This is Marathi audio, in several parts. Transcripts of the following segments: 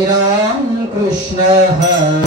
Ram Krishna Hare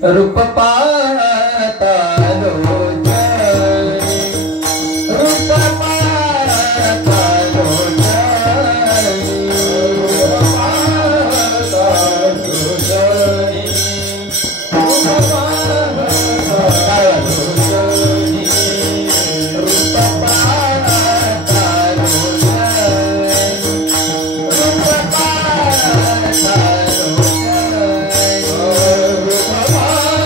रूप पाता लोचन रूप पाता लोचन रूप पाता लोचन रूप पाता लोचन रूप पाता लोचन रूप पाता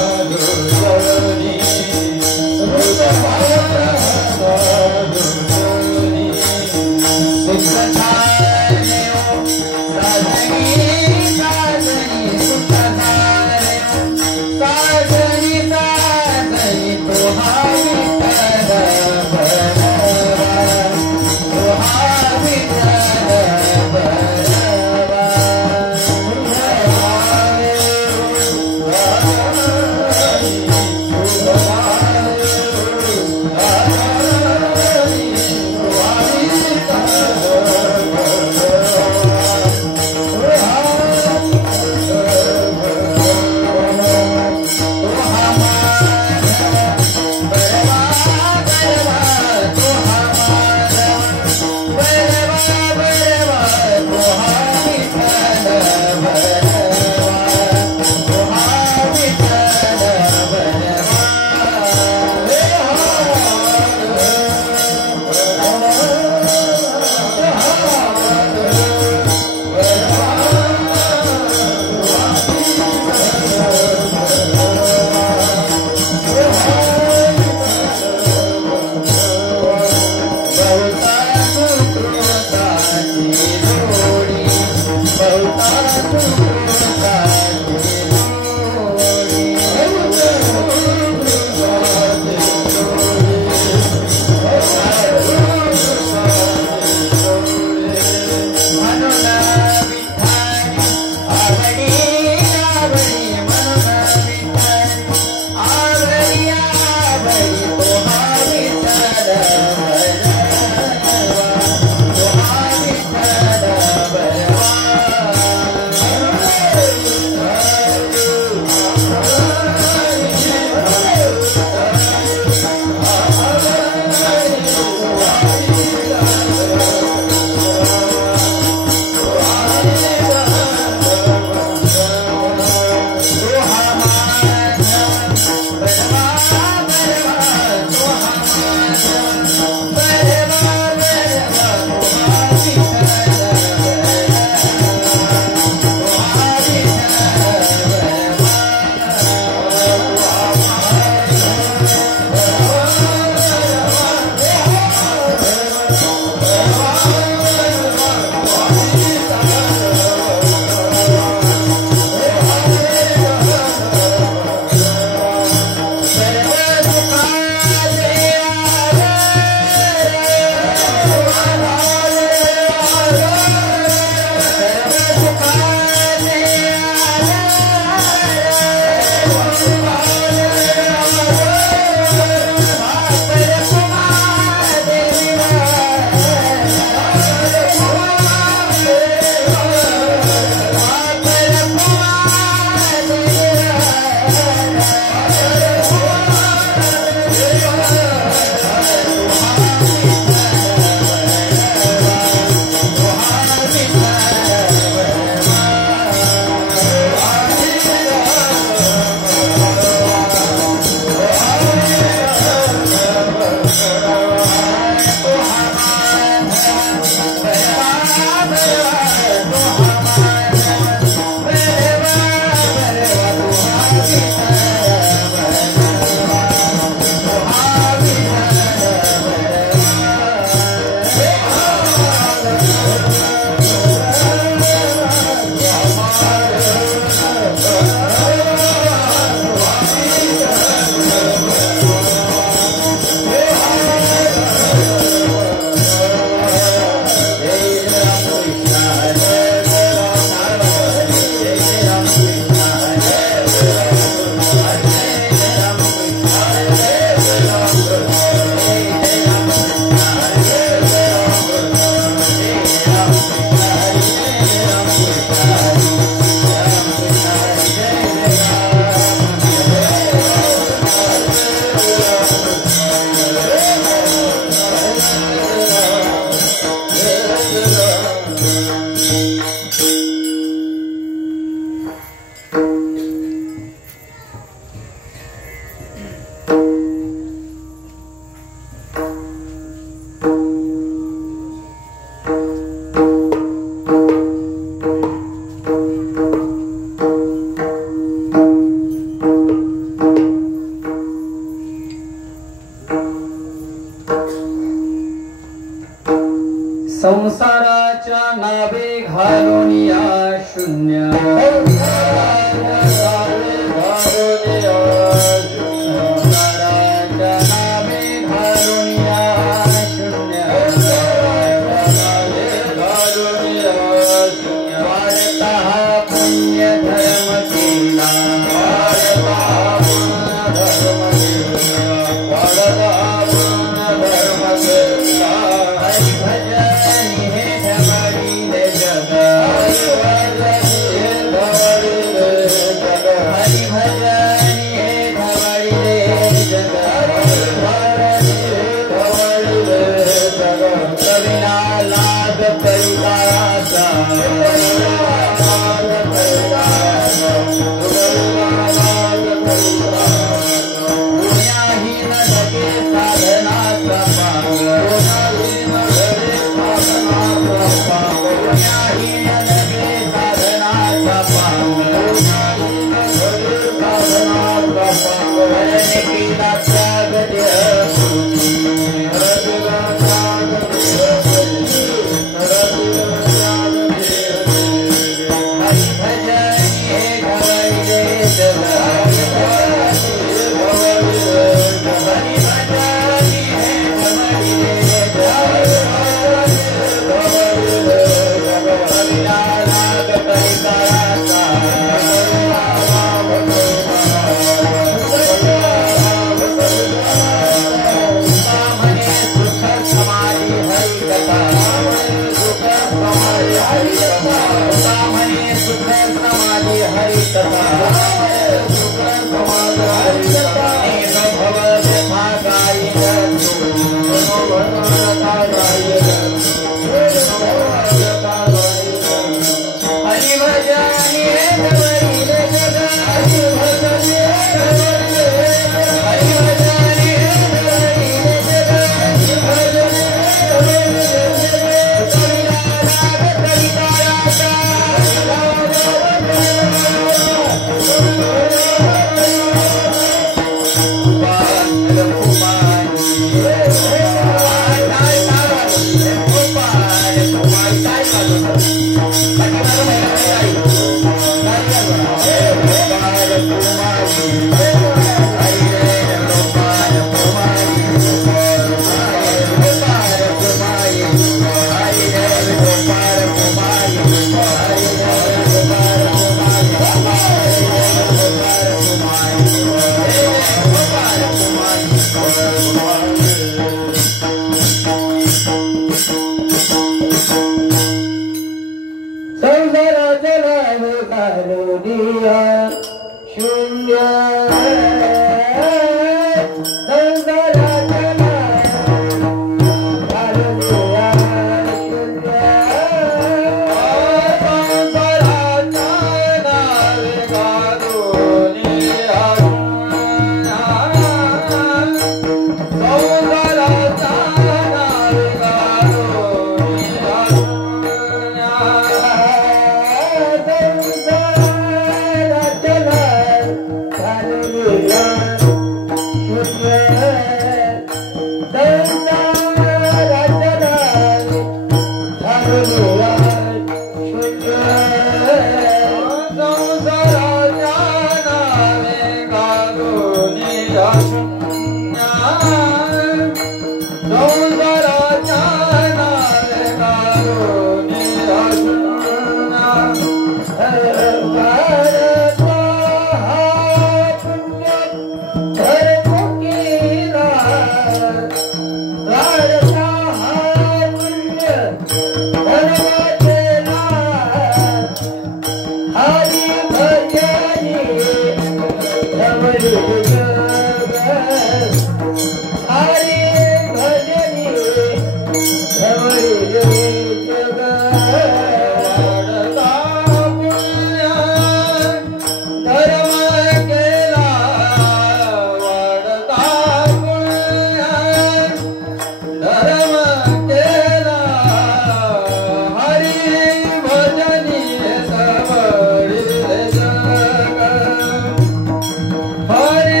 Hare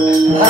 Thank you.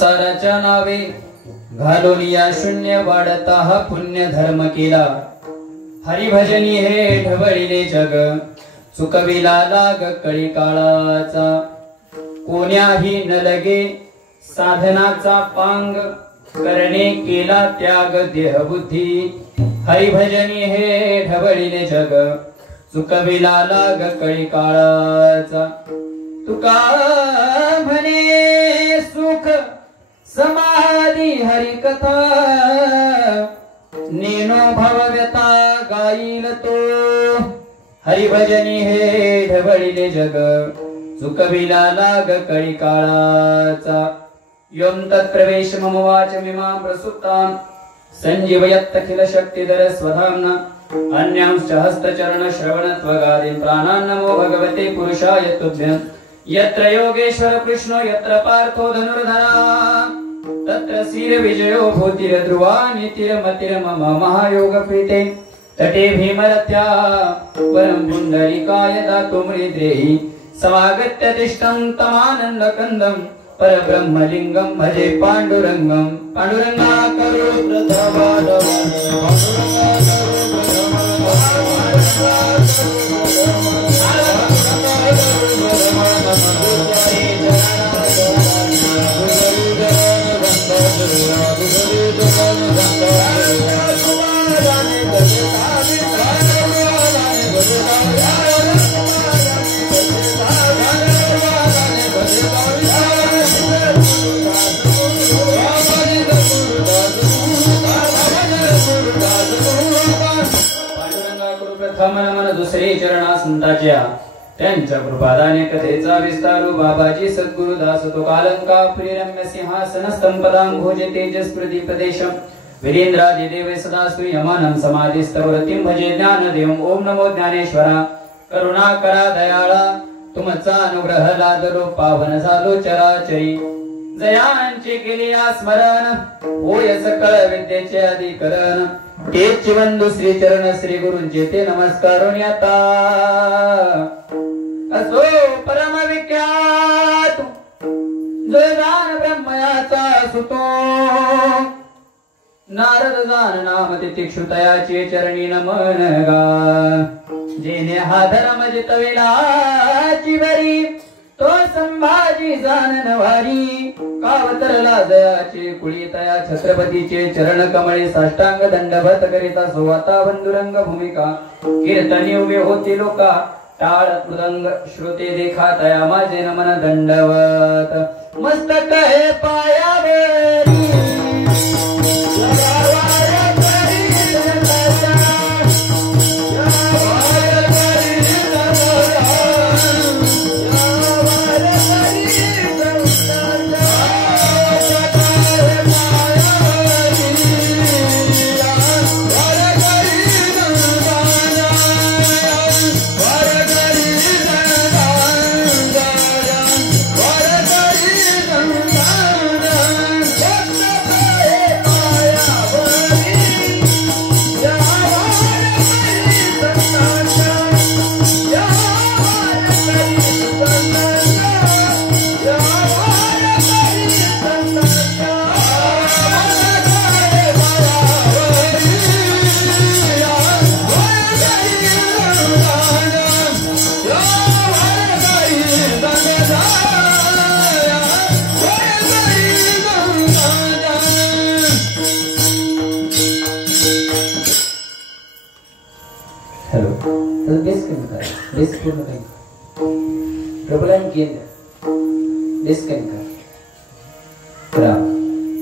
संसाराच्या नावे घालून या शून्य वाढता हा पुण्य धर्म केला. हरिभजनी हे ढवळिले जग चुकविला लाग कळी काळाचा. कोण्याही न लगे साधनाचा पांग करणे केला त्याग देहबुद्धी. हरिभजनी हे ढवळिले जग चुकविला लाग कळी काळाचा. तुका म्हणे सुख समाधी हरिकथा नेनो भवव्यता गाईल तो. हरिभजनी हे ढवळिले जग चुकविला लाग कळी काळाचा. योम तत्प्रवेश मम वाचमिमां प्रसुप्तां संजीवयत्तखिल शक्तिधर स्वधाम्ना. अन्यांश्च हस्तचरण श्रवणत्वगादीन् प्राणान् नमो भगवते पुरुषाय तुभ्यं. यत्र योगेश्वर कृष्णो यत्र पार्थो धनुर्धरा तत्र श्रीर विजयो भूतिर्ध्रुवा नीतिर्मतिर्मम महायोगप्रीते. तटे भीमरथ्या परं पुण्डरीकाय दातुं हृद्रेहि समागत्य तिष्ठं तमानन्दकन्दं परब्रह्मलिंगं भजे पाण्डुरङ्गं. पाण्डुरङ्गा करो दुसरे चरणा संताच्या त्यांच्या कृपादाने कथेचा विस्तारू. बाबाजी सद्गुरु दास तो कालंका प्रियरम्य सिंहासन स्तंपदां भोजे तेजस प्रदीपदेशम. वीरेंद्रादि देवे सदा स्तूयमानं समाधिस्तवरतिं भजे ज्ञानदेवं. ओम नमो ज्ञानेश्वरा करुणा करा दयाळा तुमचा अनुग्रह लादलो पावन झालो चराचरी. जयांचे केले स्मरण होय सकळ विद्येचे अधिकरण. तेच वंदू श्री चरण श्री गुरूंचे ते नमस्कारून आता. असो परम विख्यात जयदान ब्रह्मयाचा सुतो. नारद जान नाम तितिक्षुतयाचे चरणी नमन गा. जेने हा धर्म जितविला चिवरी तो संभाजी जान नवारी. कावतरला जयाचे कुळी तया छत्रपतीचे चरण कमळे साष्टांग दंडवत करिता सोवाता बंधुरंग भूमिका. कीर्तनी उभे होती लोका टाळ मृदंग श्रोते देखा तया माझे नमन दंडवत. मस्तक हे पायावरी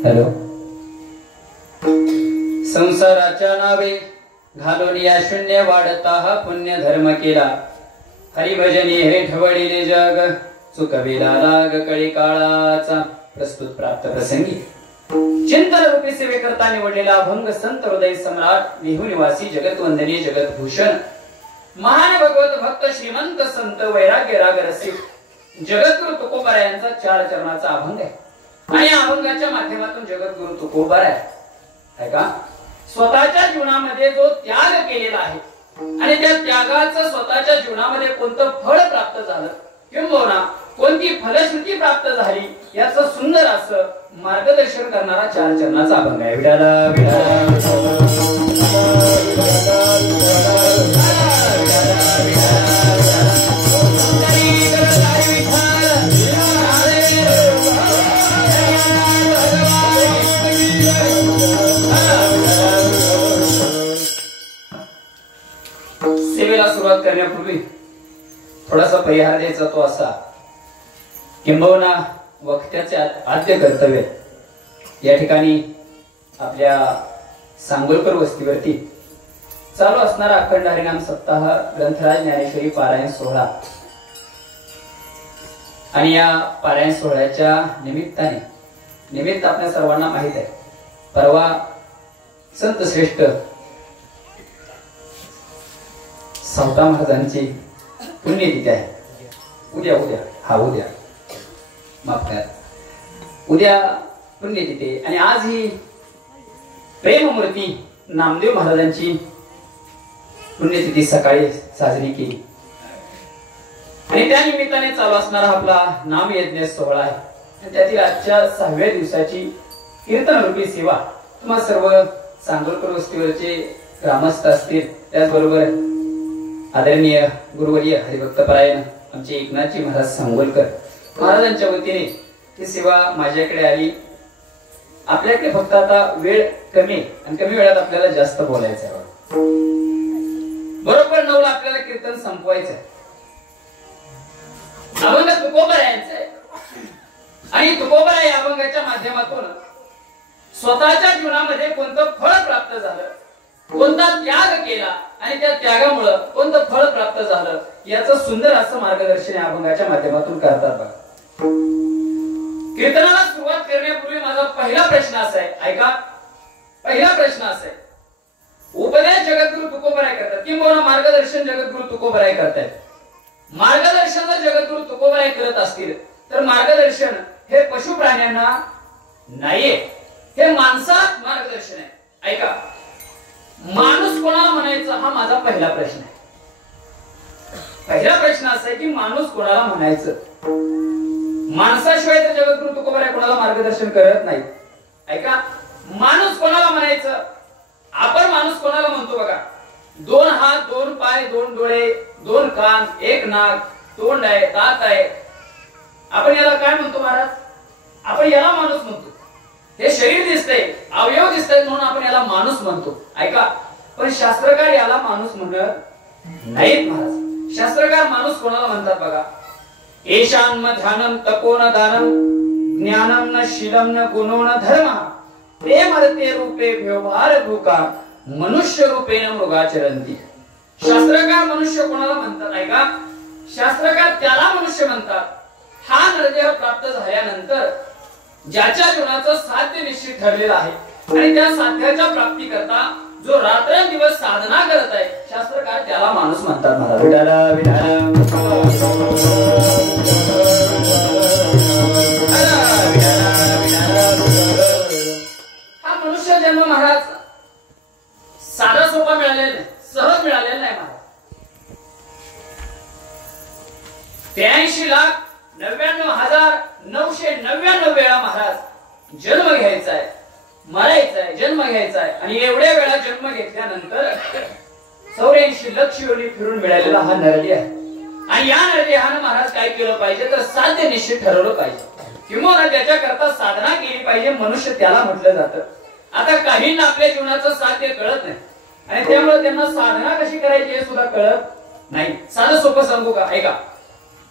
हॅलो. संसाराच्या नावे घालून या शून्य वाढता हा पुण्य धर्म केला. हरिभजनी हे ढवळिले जग चुकविला लाग कळी काळाचा. प्रस्तुत प्राप्त प्रसंगी चिंतन रूपी सेवे करता निवडलेला अभंग संत हृदय सम्राट विहू निवासी जगतवंदनीय जगतभूषण महान भगवत भक्त श्रीमंत संत वैराग्य राग रसिक जगद्गुरु तुकोबारा यांचा 4 चरणाचा अभंग आहे. आणि या अभंगाच्या माध्यमातून जगद्गुरु तुकोबारा आहे का स्वतःच्या जीवनामध्ये जो त्याग केलेला आहे आणि त्या त्यागाचं स्वतःच्या जीवनामध्ये कोणतं फळ प्राप्त झालं किंबहुना कोणती फलश्रुती प्राप्त झाली याचं सुंदर असं मार्गदर्शन करणारा 4 चरणाचा अभंग आहे. विठाला विठाला सेवेला सुरुवात करण्यापूर्वी थोडासा परिहार द्यायचा तो असा, किंबहुना वक्त्याचे आद्य कर्तव्य या ठिकाणी आपल्या सांगोलकर वस्तीवरती चालू असणारा अखंड हरिनाम सप्ताह ग्रंथराज ज्ञानेश्वरी पारायण सोहळा आणि या पारायण सोहळ्याच्या निमित्त आपल्या सर्वांना माहित आहे, परवा संत श्रेष्ठ सावता महाराजांची पुण्यतिथी आहे. उद्या माफ करा, उद्या पुण्यतिथी आणि आज ही प्रेममूर्ती नामदेव महाराजांची पुण्यतिथी सकाळी साजरी केली आणि त्या निमित्ताने चालू असणारा आपला नामयज्ञ सोहळा आहे. आणि त्यातील आजच्या 6व्या दिवसाची कीर्तन रूपी सेवा तुम्हा सर्व सांगोलकर वस्तीवरचे ग्रामस्थ असतील, त्याचबरोबर आदरणीय गुरुवर्य हरिभक्तपरायण आमचे एकनाथजी महाराज सांगोलकर महाराजांच्या वतीने ही सेवा माझ्याकडे आली. आपल्याकडे फक्त आता वेळ कमी आणि कमी वेळात आपल्याला जास्त बोलायचं आहे. बरोबर 9 ला आपल्याला कीर्तन संपवायचं आहे. अभंग तुकोबरायांचा आहे आणि तुकोबरा या अभंगाच्या माध्यमातून स्वतःच्या जीवनामध्ये कोणतं फळ प्राप्त झालं, कोणता त्याग केला आणि त्या त्यागामुळे कोणतं फळ प्राप्त झालं याचं सुंदर असं मार्गदर्शन या अभंगाच्या माध्यमातून करतात बघा. कीर्तनाला सुरुवात करण्यापूर्वी माझा पहिला प्रश्न असा आहे, ऐका, पहिला प्रश्न असा आहे, उपदेश जगद्गुरु तुकोबराय करतात किंवा मार्गदर्शन जगद्गुरु तुकोबराय करतात. मार्गदर्शन जर जगद्गुरु तुकोबराय करत असतील तर मार्गदर्शन हे पशु प्राण्यांना नाहीये, हे माणसात मार्गदर्शन आहे. ऐका, माणूस कोणाला म्हणायचं हा माझा पहिला प्रश्न आहे. पहिला प्रश्न असा आहे की माणूस कोणाला म्हणायचं. माणसाशिवाय तर जगद्गुरु तुकोबराय कोणाला मार्गदर्शन करत नाही. ऐका, माणूस कोणाला म्हणायचं, आपण माणूस कोणाला म्हणतो बघा. 2 हात, 2 पाय, 2 डोळे, 2 कान, 1 नाक, तोंड आहे, दात आहे. आपण याला काय म्हणतो महाराज? आपण याला माणूस म्हणतो. हे शरीर दिसतंय, अवयव दिसतंय म्हणून आपण याला माणूस म्हणतो. ऐका, पण शास्त्रकार याला माणूस म्हणत नाहीत महाराज. शास्त्रकार माणूस कोणाला म्हणतात बघा. एशान ध्यानम तपोन दानम ज्ञानम न शीलम न गुणो न धर्म प्रेमरते रूपे व्यवहार भूका मनुष्य रूपेण मृगाचरंती. शास्त्रकार मनुष्य कोणाला म्हणतात? ऐका, शास्त्रकार त्याला मनुष्य म्हणतात हा नरदेह प्राप्त झाल्यानंतर ज्याच्या जीवनाचं साध्य निश्चित ठरलेलं आहे आणि त्या साध्याच्या प्राप्ती करता जो रात्रंदिवस साधना करत आहे, शास्त्रकार त्याला माणूस म्हणतात. महाराज विठाला हा मनुष्य जन्म महाराज साधा सोपा मिळालेला नाही, सहज मिळालेला नाही महाराज. 83,99,999 वेळा महाराज जन्म घ्यायचा आहे, मरायचा आहे, जन्म घ्यायचा आहे आणि एवढ्या वेळा जन्म घेतल्यानंतर 84 लक्ष योनी फिरून मिळालेला हा नरदेह आहे. आणि या नरदेहानं महाराज काय केलं पाहिजे तर साध्य निश्चित ठरवलं पाहिजे किंवा त्याच्या करता साधना केली पाहिजे. मनुष्य त्याला म्हटलं जातं. आता काहींना आपल्या जीवनाचं साध्य कळत नाही आणि त्यामुळे त्यांना साधना कशी करायची हे सुद्धा कळत नाही. साधं सोपं सांगू का? ऐका,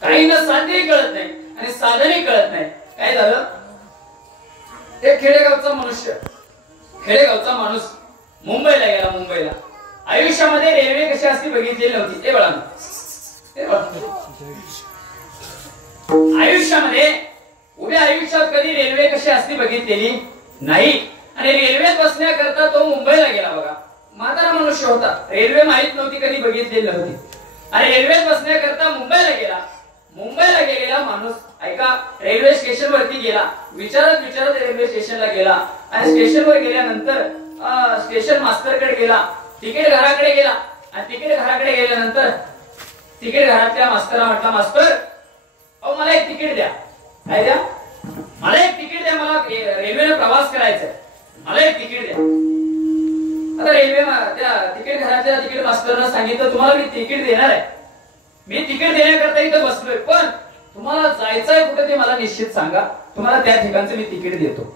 काहींना साध्यही कळत नाही आणि साधनही कळत नाही. काय झालं, एक खेडेगावचा मनुष्य, खेडेगावचा माणूस मुंबईला गेला. मुंबईला आयुष्यामध्ये रेल्वे कशी असती बघितलेली नव्हती. ते बघा, आयुष्यामध्ये उभ्या आयुष्यात कधी रेल्वे कशी असती बघितलेली नाही आणि रेल्वेत बसण्याकरता तो मुंबईला गेला. बघा, म्हातारा मनुष्य होता, रेल्वे माहित नव्हती, कधी बघितलेली नव्हती आणि रेल्वेत बसण्याकरता मुंबईला गेला. मुंबईला गेलेला माणूस ऐका रेल्वे स्टेशन वरती गेला. विचारत विचारत रेल्वे स्टेशनला गेला आणि स्टेशनवर गेल्यानंतर स्टेशन मास्टरकडे गेला, तिकीट घराकडे गेला आणि तिकीट घराकडे गेल्यानंतर तिकीट घरातल्या मास्तरला म्हटला, मास्तर अहो मला एक तिकीट द्या. काय द्या? मला एक तिकीट द्या, मला रेल्वेने प्रवास करायचा आहे, मला एक तिकीट द्या. आता रेल्वे त्या तिकीट घराच्या तिकीट मास्टरनं सांगितलं तुम्हाला मी तिकीट देणार आहे, मी तिकीट देण्याकरता इथं बसलोय, पण तुम्हाला जायचंय कुठे ते मला निश्चित सांगा, तुम्हाला त्या ठिकाणचं मी तिकीट देतो.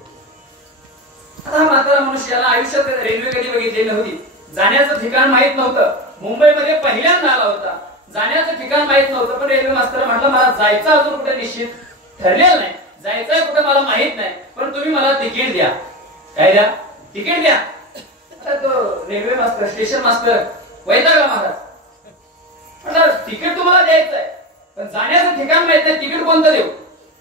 आता म्हातारा मनुष्याला आयुष्यात रेल्वे कधी बघितली नव्हती, जाण्याचं ठिकाण माहित नव्हतं, मुंबईमध्ये पहिल्यांदा आला होता, जाण्याचं ठिकाण माहित नव्हतं, पण रेल्वे मास्तर म्हटलं मला जायचं अजून कुठे निश्चित ठरलेलं नाही, जायचंय कुठे मला माहित नाही, पण तुम्ही मला तिकीट द्या. काय द्या? तिकीट द्या. आता तो रेल्वे मास्तर स्टेशन मास्तर वैतागला महाराज, म्हटलं तिकीट तुम्हाला द्यायचंय पण जाण्याचं ठिकाण माहित नाही, तिकीट कोणतं देऊ?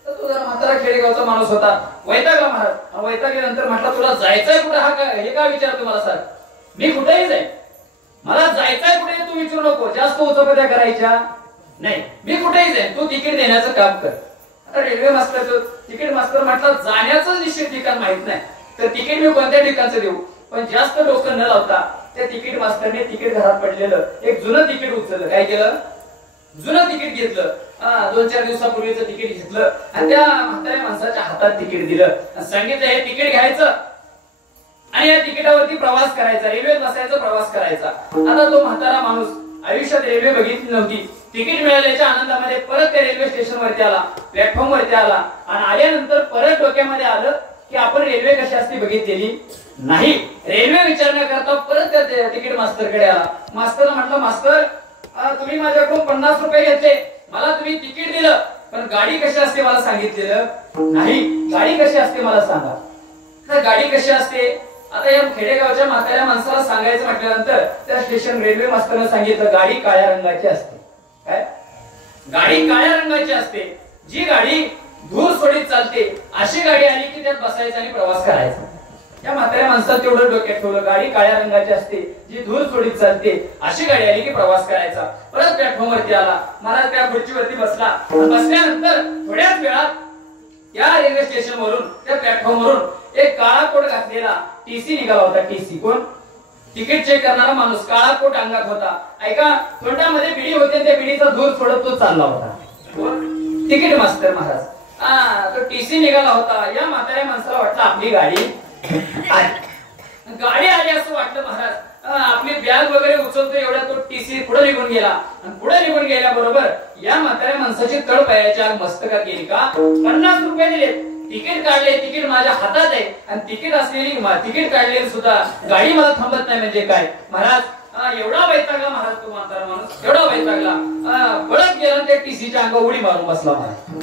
तर तो जरा म्हातारा खेडेगावचा माणूस होता, वैतागला महाराज. वैतागल्यानंतर म्हटलं तुला जायचंय कुठे हा काय हे काय विचारतो मला सर, मी कुठेही जाईल, मला जायचंय कुठे तू विचारू नको, जास्त उचपत्या करायच्या नाही, मी कुठेही जाईल, तू तिकीट देण्याचं काम कर. आता रेल्वे मास्तर तिकीट मास्तर म्हटलं जाण्याचं निश्चित ठिकाण माहित नाही, तर तिकीट मी कोणत्या ठिकाणचं देऊ? पण जास्त डोकं न लावता त्या तिकीट मास्टरने तिकीट घरात पडलेलं एक जुनं तिकीट उचललं. काय केलं? जुनं तिकीट घेतलं, 2-4 दिवसापूर्वीचं तिकीट घेतलं आणि त्या म्हाताऱ्या माणसाच्या हातात तिकीट दिलं, सांगितलं हे तिकीट घ्यायचं आणि या तिकिटावरती प्रवास करायचा, रेल्वेत बसायचा, प्रवास करायचा. आता तो म्हातारा माणूस आयुष्यात रेल्वे बघितली नव्हती, तिकीट मिळाल्याच्या आनंदामध्ये परत त्या रेल्वे स्टेशन वरती आला, प्लॅटफॉर्म वरती आला आणि आल्यानंतर परत डोक्यामध्ये आलं की आपण रेल्वे कशी असते बघितलेली नाही. रेल्वे विचारण्याकरता परत त्या तिकीट मास्टरकडे आला. मास्टरला म्हटलं मास्तर तुम्ही माझ्याकडून 50 रुपये घेतले, मला तुम्ही तिकीट दिलं, पण गाडी कशी असते मला सांगितलेलं नाही, गाडी कशी असते मला सांगा. तर गाडी कशी असते? आता या खेडेगावच्या म्हाताऱ्या माणसाला सांगायचं म्हटल्यानंतर त्या स्टेशन रेल्वे मास्टरने सांगितलं गाडी काळ्या रंगाची असते. काय? गाडी काळ्या रंगाची असते, जी गाडी धूर सोडीत चालते अशी गाडी आली की त्यात बसायचं आणि प्रवास करायचा. या म्हाताऱ्या माणसात तेवढं डोक्यात ठेवलं, गाडी काळ्या रंगाची असते जी धूर सोडीत चालते अशी गाडी आली की प्रवास करायचा. परत प्लॅटफॉर्म वरती आला, महाराज त्या खुर्चीवरती बसला, बसल्यानंतर थोड्याच वेळात या रेल्वे स्टेशन वरून त्या प्लॅटफॉर्म वरून एक काळा कोट घातलेला टीसी निघाला होता. टीसी कोण? तिकीट चेक करणारा माणूस, काळा कोट अंगात होता. ऐका, तोंडामध्ये बिडी होते, त्या बिडीचा धूर सोडत तो चालला होता. Ticket master Maharaj. तो टीसी निघाला होता. या म्हाताऱ्या माणसाला वाटलं आपली गाडी आली असं वाटलं महाराज. आपली बॅग वगैरे उचलतो एवढ्या तो टीसी पुढे निघून गेला आणि पुढे निघून गेल्याबरोबर या म्हाताऱ्या माणसाची तळपायाची आग मस्तकात गेली. का? 50 रुपये दिले, तिकीट काढले, तिकीट माझ्या हातात आहे आणि तिकीट असलेली तिकीट काढलेली सुद्धा गाडी मला थांबत नाही म्हणजे काय महाराज. एवढा वैतागला महाराज तो म्हातारा माणूस, एवढा वैतागला, पळत गेला त्या टीसीच्या अंगावर उडी मारून बसला महाराज.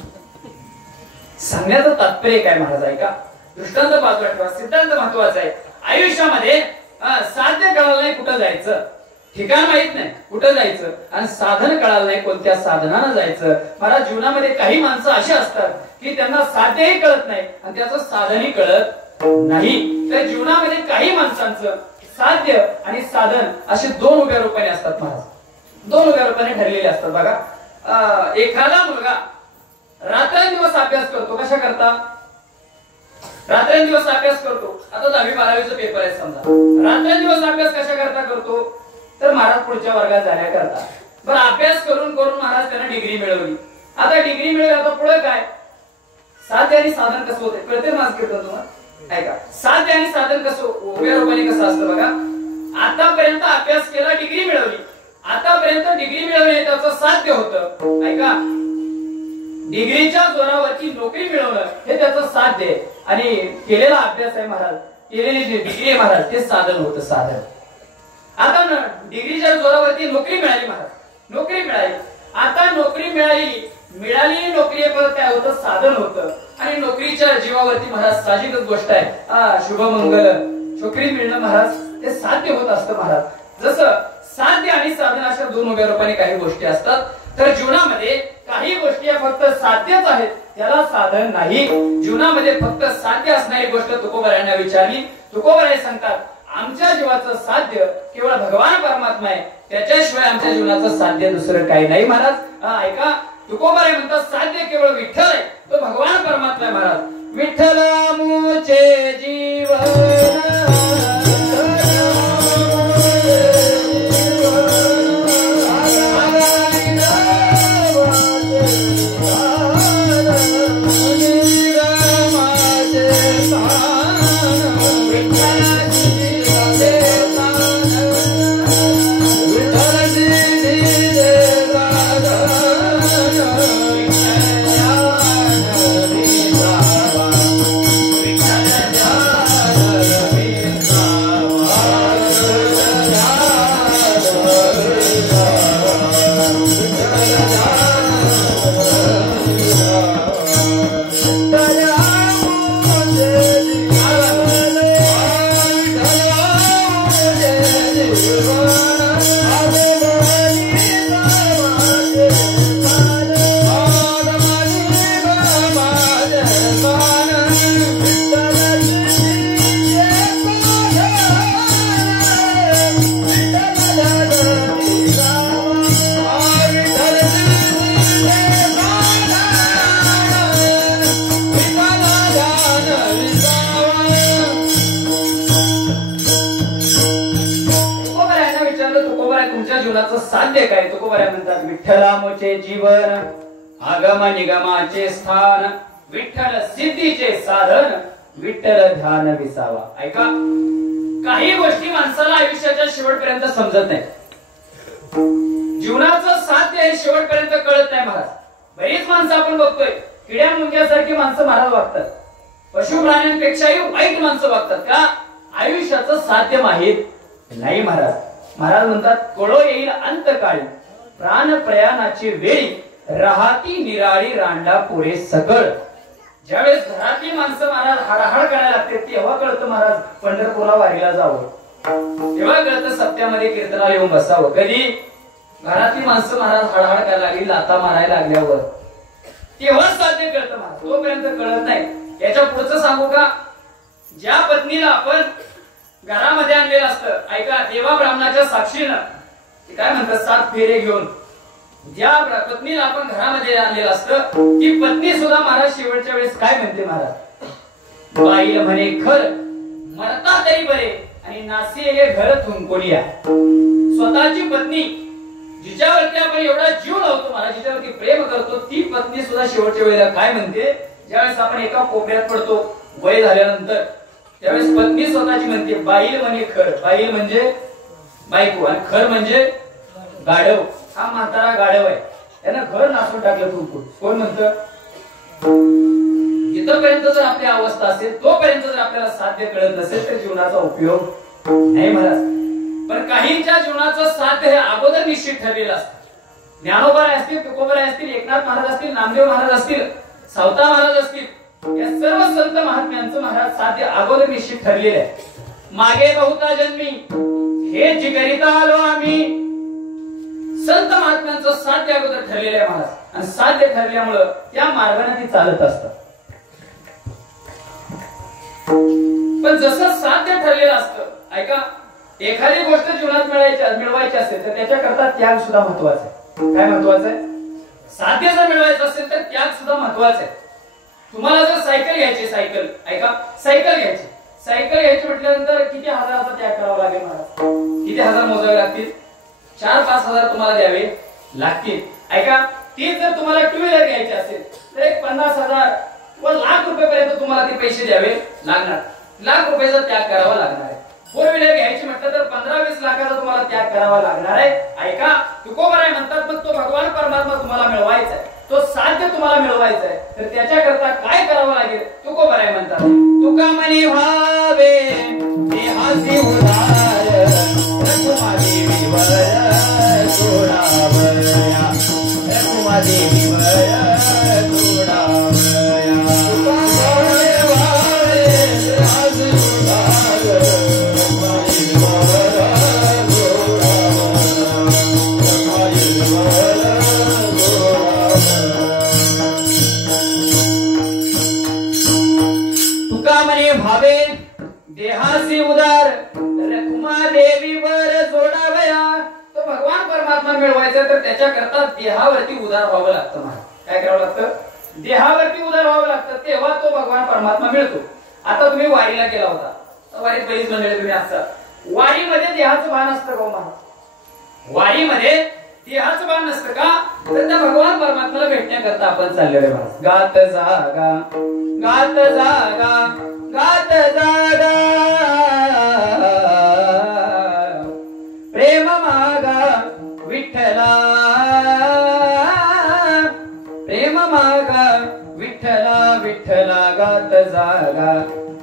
सांगण्याचं तात्पर्य काय महाराज? ऐका, दृष्टांत बाजूला ठेवा, सिद्धांत महत्वाचा आहे. आयुष्यामध्ये साध्य कळालं नाही कुठं जायचं, ठिकाण माहित नाही कुठं जायचं, आणि साधन कळालं नाही कोणत्या साधनानं जायचं. महाराज, जीवनामध्ये काही माणसं अशी असतात की त्यांना साध्यही कळत नाही आणि त्याचं साधनही कळत नाही. तर जीवनामध्ये काही माणसांचं साध्य आणि साधन असे 2 उभ्या रूपाने असतात महाराज, 2 उभ्या रूपाने ठरलेले असतात. बघा, एखादा मुलगा रात्रंदिवस अभ्यास करतो. कशा करता? रात्रंदिवस अभ्यास करतो. आता 10वी-12वीचा पेपर आहे समजा, रात्रंदिवस अभ्यास कशा करता करतो? तर महाराज पुढच्या वर्गात जाण्याकरता. बरं, अभ्यास करून करून महाराज त्यांना डिग्री मिळवली. आता डिग्री मिळवली, आता पुढे काय? साध्य आणि साधन कसं होते कळते माझं कीर्तन तुम्हाला? ऐका, साध्य आणि साधन कसं उभ्या रूपाने कसं असतं बघा. आतापर्यंत अभ्यास केला, डिग्री मिळवली, आतापर्यंत डिग्री मिळवणे त्याचं साध्य होतं. ऐका, डिग्रीच्या जोरावरती नोकरी मिळवणं हे त्याचं साध्य आहे आणि केलेला अभ्यास आहे महाराज, केलेली जी डिग्री आहे महाराज, ते साधन होतं, साधन. आता डिग्रीच्या जोरावरती नोकरी मिळाली महाराज, नोकरी मिळाली. आता नोकरी मिळाली नोकरी परत काय होतं? साधन होतं. आणि नोकरीच्या जीवावरती महाराज साहजिकच गोष्ट आहे, शुभमंगल नोकरी मिळणं महाराज ते साध्य होत असतं महाराज. जसं साध्य आणि साधन अशा 2 उभ्या रूपाने काही गोष्टी असतात, तर जीवनामध्ये काही गोष्टी फक्त साध्यच आहेत, त्याला साधन नाही. जीवनामध्ये फक्त साध्य असणारी गोष्ट तुकोबारायांना विचारली. तुकोबाराय सांगतात आमच्या जीवाचं साध्य केवळ भगवान परमात्मा आहे, त्याच्याशिवाय आमच्या जीवनाचं साध्य दुसरं काही नाही महाराज. ऐका, तुकोबाराय म्हणतात साध्य केवळ विठ्ठल आहे, तो भगवान परमात्मा आहे महाराज. विठ्ठल मुचे जीवन म्हटलं तुकोबा तुमच्या जीवनाचं साध्य काय? तुकोबा म्हणतात विठ्ठला मोचे जीवन, आगम निगमाचे स्थान, विठ्ठल सिद्धीचे साधन, विठ्ठल ध्यान विसावा. ऐका, काही गोष्टी माणसाला आयुष्याच्या शेवटपर्यंत समजत नाही. जीवनाचं साध्य हे शेवटपर्यंत कळत नाही महाराज. बरीच माणसं आपण बघतोय, किड्या मुंग्यासारखी माणसं महाराज वागतात, पशु प्राण्यांपेक्षाही वाईट माणसं वागतात. का? आयुष्याचं साध्य माहीत नाही महाराज. महाराज म्हणतात कळो येईल अंतकाळी, प्राण प्रयाणाची वेळी, राहती निराळी रांडा पुरे सकळ. ज्यावेळेस घरातली माणसं महाराज हळहळ करायला लागते तेव्हा कळतं महाराज पंढरपूरला वारीला जावं. तेव्हा कळतं सत्यामध्ये कीर्तनाला येऊन बसावं. कधी? घरातली माणसं महाराज हळहळ करायला लागली, लाता मारायला लागल्यावर तेव्हा साध्य कळतं महाराज. तोपर्यंत कळत नाही. याच्या पुढचं सांगू का? ज्या पत्नीला आपण घरामध्ये आणलेलं असतं, ऐका, देवा ब्राह्मणाच्या साक्षीनं काय म्हणतात 7 फेरे घेऊन ज्या पत्नीला आपण घरामध्ये आणलेलं असतं, ती पत्नी सुद्धा महाराज शेवटच्या वेळेस काय म्हणते महाराज? बाईल म्हणे खर, मरता तरी बरे, आणि नासिये घर थुंकोलिया. स्वतःची पत्नी जिच्यावरती आपण एवढा जीव लावतो महाराज, जिच्यावरती प्रेम करतो, ती पत्नी सुद्धा शेवटच्या वेळेला काय म्हणते? ज्यावेळेस आपण एका कोपऱ्यात पडतो वय झाल्यानंतर, त्यावेळेस पत्नी स्वतःची म्हणते बाईल म्हणे खर. बाईल म्हणजे बायको आणि खर म्हणजे गाढव. हा म्हातारा गाढव आहे, त्यानं घर नासून टाकलं तुमकून. कोण म्हणतं? इथपर्यंत जर आपली अवस्था असेल, तोपर्यंत जर आपल्याला साध्य कळत नसेल तर जीवनाचा उपयोग नाही महाराज. पण काहींच्या जीवनाचं साध्य हे अगोदर निश्चित ठरलेलं असतं. ज्ञानोबा असतील, तुकोबा असतील, एकनाथ महाराज असतील, नामदेव महाराज असतील, सावता महाराज असतील, या सर्व संत महात्म्यांचं महाराज साध्य अगोदर निश्चित ठरलेलं आहे. मागे बहुता जन्मी हे जिगरिता आलो आम्ही. संत महात्म्यांचं साध्य अगोदर ठरलेलं आहे महाराज, आणि साध्य ठरल्यामुळं त्या मार्गाने ती चालत असतात. पण जसं साध्य ठरलेलं असतं, ऐका, एखादी गोष्ट जीवनात मिळवायची असेल तर त्याच्याकरता त्याग सुद्धा महत्वाचा आहे. काय महत्वाचं आहे? साध्य जर मिळवायचं असेल तर त्याग सुद्धा महत्वाचा आहे. तुम्हाला जर सायकल घ्यायची, सायकल, ऐका, सायकल घ्यायची, सायकल घ्यायची म्हटल्यानंतर किती हजाराचा त्याग करावा लागेल महाराज? किती हजार मोजावे लागतील? 4-5 हजार तुम्हाला द्यावे लागतील. ऐका, ती जर तुम्हाला 2 व्हीलर घ्यायची असेल तर एक 50,000 व लाख रुपयापर्यंत तुम्हाला ते पैसे द्यावे लागणार. लाख रुपयाचा त्याग करावा लागणार आहे. 4 व्हीलर घ्यायची म्हटलं तर 15-20 लाखाचा तुम्हाला त्याग करावा लागणार आहे. ऐका, तुकोबराय म्हणतात मग तो भगवान परमात्मा तुम्हाला मिळवायचा आहे, तो साध्य तुम्हाला मिळवायचा आहे, तर त्याच्याकरता काय करावं लागेल? तुकोबराय म्हणतात तुका म्हणे व्हावे देहासी उदार, रघुमा देवीवर जोडावया, रघुमा देवीवर जोडावया. भावे देहासी उदार, रखुमा देवीवर जोडावया. तो भगवान परमात्मा मिळवायचा तर त्याच्याकरता देहावरती उदार व्हावं लागतं महाराज. काय करावं लागतं? देहावरती उदार व्हावं लागतं, तेव्हा तो भगवान परमात्मा मिळतो. आता तुम्ही वारीला गेला होता, वारीत बरीच मंडळी तुम्ही असता, वारीमध्ये देहाचं भान असतं का महाराज? वारीमध्ये देहाचं भान नसतं का? तर त्या भगवान परमात्म्याला भेटण्याकरता आपण चाललेलो महाराज. गात जागा, गात जागा, गात जागा, प्रेम मागा विठ्ठला, प्रेम मागा विठ्ठला, विठ्ठला गात जागा,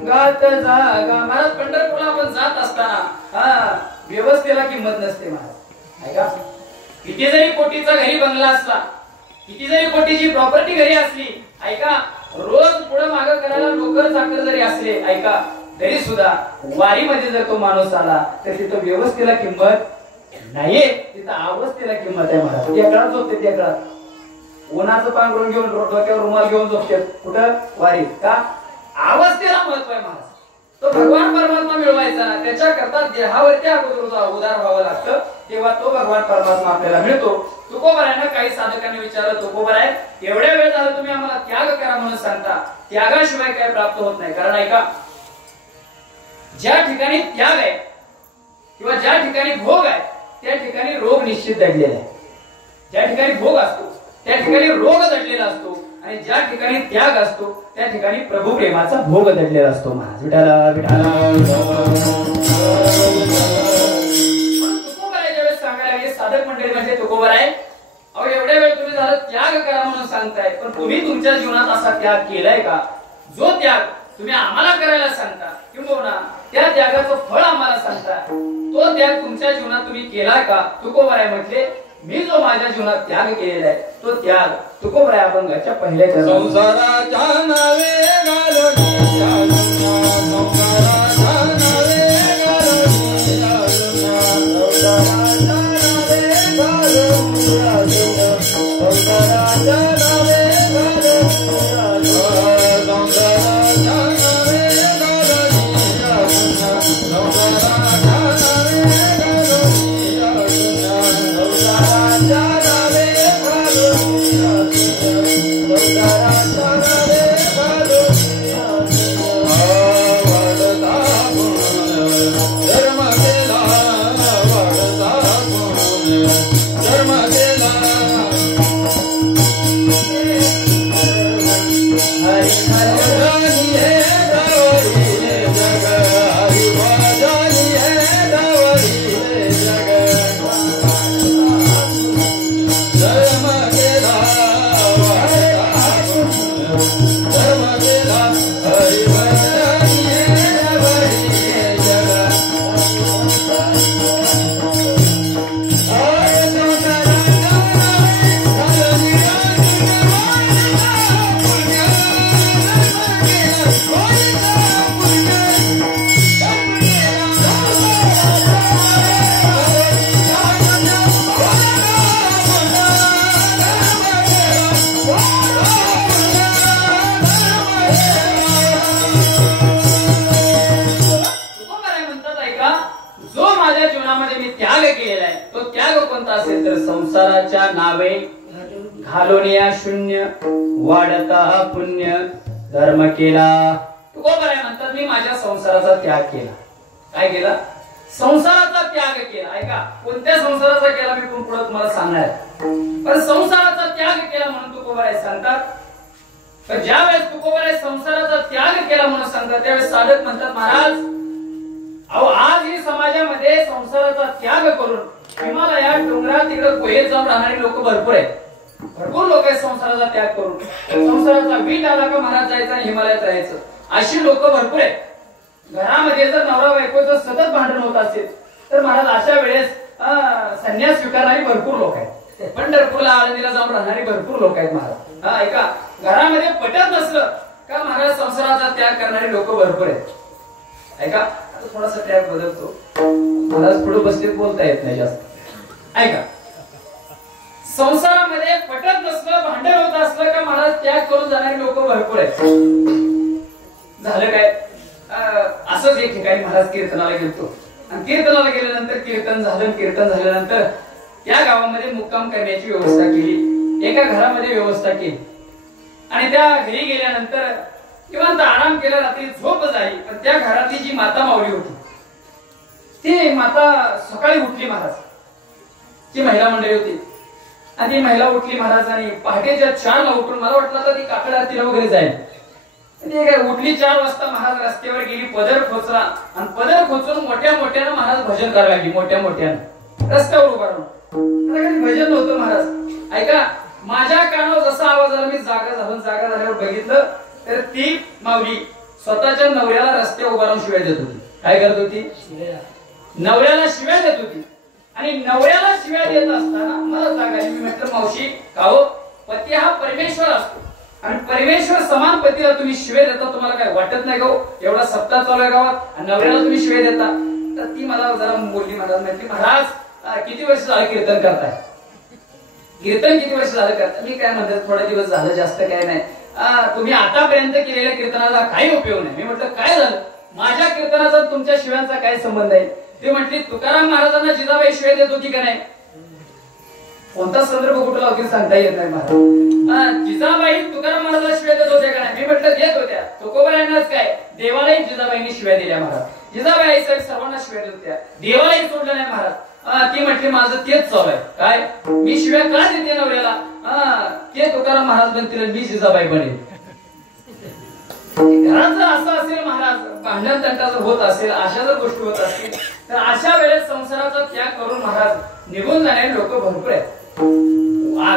गात जागा. महाराज पंढरपूरला आपण जात असताना व्यवस्थेला किंमत नसते महाराज. ऐका, किती जरी कोटीचा घरी बंगला असला, किती जरी कोटीची प्रॉपर्टी घरी असली, ऐका, रोज पुढे मागं करायला नोकर चाकर जरी असले, ऐका, तरी सुद्धा वारीमध्ये जर तो माणूस आला तर तिथं व्यवस्थेला किंमत नाहीये, तिथं अवस्थेला किंमत आहे महाराज. एकळात झोपते, ते एकळात उन्हाचं पांघरून घेऊन, डोक्यावर रुमाल घेऊन झोपते. कुठं? वारीत. का? अवस्थेला महत्व आहे महाराज. तो भगवान परमात्मा मिळवायचा ना, त्याच्याकरता देहावरती अगोदर उदार व्हावं लागतं, तेव्हा तो भगवान परमात्मा आपल्याला मिळतो. तुकोबरायांना काही साधकांनी विचारलं, तुकोबराय एवढ्या वेळ झाला तुम्ही आम्हाला त्याग करा म्हणून सांगता, त्यागाशिवाय काय प्राप्त होत नाही. कारण ऐका, ज्या ठिकाणी त्याग आहे किंवा ज्या ठिकाणी भोग आहे त्या ठिकाणी रोग निश्चित दडलेला आहे. ज्या ठिकाणी भोग असतो त्या ठिकाणी रोग दडलेला असतो आणि ज्या ठिकाणी त्याग असतो त्या ठिकाणी प्रभू प्रेमाचा भोग दडलेला असतो. महाराज विठाला विठाला तुकोबाराच्या वेळेस सांगायला लागले साधक मंडळी म्हणजे तुकोबार आहे. अहो एवढ्या वेळ तुम्ही झालं त्याग करा म्हणून सांगताय, पण तुम्ही तुमच्या जीवनात असा त्याग केलाय का जो त्याग तुम्ही आम्हाला करायला सांगता किंवा त्या त्यागाचं फळ आम्हाला सांगता तो त्याग तुमच्या जीवनात तुम्ही केला का? तुकोबाराय म्हटले मी जो माझ्या जीवनात त्याग केलेला आहे तो त्याग तुकोबाराय अभंगाच्या पहिल्या संसाराच्या नावे संसाराच्या नावे घालोनिया शून्य वाढता पुण्य धर्म केला. तुकोबाराय म्हणतात मी माझ्या संसाराचा त्याग केला. काय केला? संसाराचा त्याग केला. ऐका कोणत्या संसाराचा केला मी पुढे तुम्हाला सांगणार, पण संसाराचा त्याग केला म्हणून तुकोबाराय सांगतात. पण ज्या वेळेस तुकोबाराय संसाराचा त्याग केला म्हणून सांगतात त्यावेळेस साधक म्हणतात महाराज अहो आज ही समाजामध्ये संसाराचा त्याग करून हिमालयात डोंगरात तिकडे गुहेत जाऊन राहणारी लोक भरपूर आहेत. भरपूर लोक आहेत संसाराचा त्याग करून संसाराचा वीट आला का महाराज जायचं आणि हिमालयात राहायचं अशी लोक भरपूर आहेत. घरामध्ये जर नवरा बायकोचं सतत भांडण होत असेल तर महाराज अशा वेळेस संन्यास स्वीकारणारी भरपूर लोक आहेत. पंढरपूरला आळंदीला जाऊन राहणारी भरपूर लोक आहेत महाराज. ऐका घरामध्ये पटत नसलं का महाराज संसाराचा त्याग करणारी लोक भरपूर आहेत. ऐका थोडासा ट्रॅक बदलतो महाराज पुढे बसलेत बोलता येत नाही जास्त. ऐका संसारामध्ये पटत नसलं भांडण होत असलं का महाराज त्याग करून जाणारी लोक भरपूर आहेत. झालं काय असंच एक ठिकाणी महाराज कीर्तनाला गेलतो आणि कीर्तनाला गेल्यानंतर कीर्तन झाल्यानंतर त्या गावामध्ये मुक्काम करण्याची व्यवस्था केली. एका घरामध्ये व्यवस्था केली आणि त्या घरी गेल्यानंतर किंवा आराम केला रात्री झोप झाली. पण त्या घरातली जी माता माऊली होती ती माता सकाळी उठली महाराज. ती महिला मंडळी होती आणि ती महिला उठली महाराज आणि पहाटेच्या 4ला उठून मला वाटलं तर ती काकड आरतीला वगैरे जाईल. उठली 4 वाजता महाराज रस्त्यावर गेली पदर खोचला आणि पदर खोचून मोठ्या मोठ्यानं महाराज भजन करायला लागली. मोठ्या मोठ्यानं रस्त्यावर उभा राहून भजन होतं महाराज. ऐका माझ्या कानावर जसा आवाज आला मी जागा झाल्यावर बघितलं तर ती माऊली स्वतःच्या नवऱ्याला रस्त्यावर उभा राहून शिव्या देत होती. काय करत होती? नवऱ्याला शिव्या देत होती. आणि नवऱ्याला शिव्या देत असताना मला सांगायला मी म्हटलं मावशी का हो पती हा परमेश्वर असतो आणि परमेश्वर समान पतीला तुम्ही शिव्या देता तुम्हाला काय वाटत नाही का? एवढा सप्ताह चालू आहे गावात आणि नवऱ्याला तुम्ही शिव्या देता. तर ती मला जरा बोलली महाराज म्हटली महाराज किती वर्ष झालं कीर्तन करताय? कीर्तन किती वर्ष झालं करताय? मी काय म्हणतात थोडे दिवस झालं जास्त काय नाही. तुम्ही आतापर्यंत केलेल्या कीर्तनाचा काही उपयोग नाही. मी म्हटलं काय झालं? माझ्या कीर्तनाचा तुमच्या शिव्यांचा काय संबंध आहे? ते म्हटली तुकाराम महाराजांना जिजाबाई शिव्या देत होती का नाही? कोणता संदर्भ कुठला वगैरे सांगता येत नाही महाराज. जिजाबाई तुकाराम महाराजांना शिव्या देत होत्या का नाही? मी म्हटलं देत होत्या. तुकोबारायांनाच काय देवालाही जिजाबाईंनी शिव्या दिल्या महाराज. जिजाबाई साहेब सर्वांना शिव्या देत होत्या. देवालाही सोडलं नाही महाराज. ती म्हटली माझं तेच चालू आहे. काय मी शिव्या का देते नवऱ्याला? ते तुकाराम महाराज बनतील मी जिजाबाई बनेल. घरात जर असं असेल महाराज, भांडण तंटा जर होत असेल, अशा जर गोष्टी होत असतील, तर अशा वेळेस संसाराचा त्याग करून महाराज निघून जाणारे लोक भरपूर आहेत.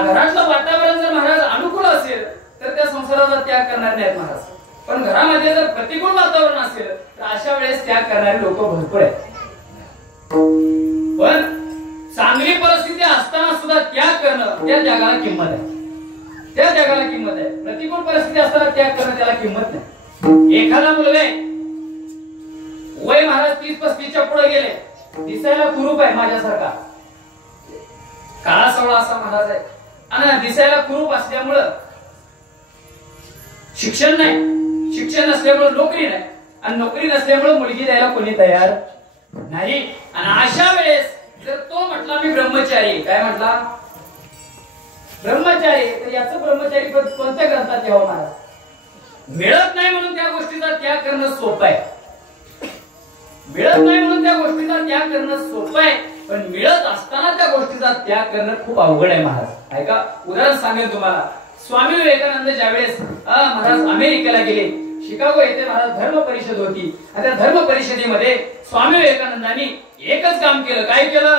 घरातलं वातावरण जर महाराज अनुकूल असेल तर त्या संसाराचा त्याग करणार नाहीत महाराज. पण घरामध्ये जर प्रतिकूल वातावरण असेल तर अशा वेळेस त्याग करणारे लोक भरपूर आहेत. पण चांगली परिस्थिती असताना सुद्धा त्याग करणं, त्या त्यागाला किंमत आहे. त्या त्यागाला किंमत आहे. प्रतिकूल परिस्थिती असताना त्याग करणं त्याला किंमत नाही. एखादा मुलगा वय महाराज 30-35च्या पुढे गेले, दिसायला कुरूप आहे माझ्यासारखा, काळा सावळा असा महाराज आहे, आणि दिसायला कुरूप असल्यामुळं शिक्षण नाही, शिक्षण नसल्यामुळे नोकरी नाही, आणि नोकरी नसल्यामुळे मुलगी द्यायला कोणी तयार नाही. आणि अशा वेळेस जर तो म्हटला मी ब्रह्मचारी, काय म्हटला? ब्रह्मचारी. तर याचं ब्रह्मचारी पद कोणत्या ग्रंथात ठेवा महाराज? मिळत नाही म्हणून त्या गोष्टीचा त्याग करणं सोपं आहे. मिळत नाही म्हणून त्या गोष्टीचा त्याग करणं सोपं आहे, पण मिळत असताना त्या गोष्टीचा त्याग करणं खूप अवघड आहे महाराज. ऐका, उदाहरण सांगेन तुम्हाला. स्वामी विवेकानंद ज्यावेळेस महाराज अमेरिकेला गेले, शिकागो येथे महाराज धर्म परिषद होती, आणि त्या धर्म परिषदेमध्ये स्वामी विवेकानंदांनी एकच काम केलं. काय केलं?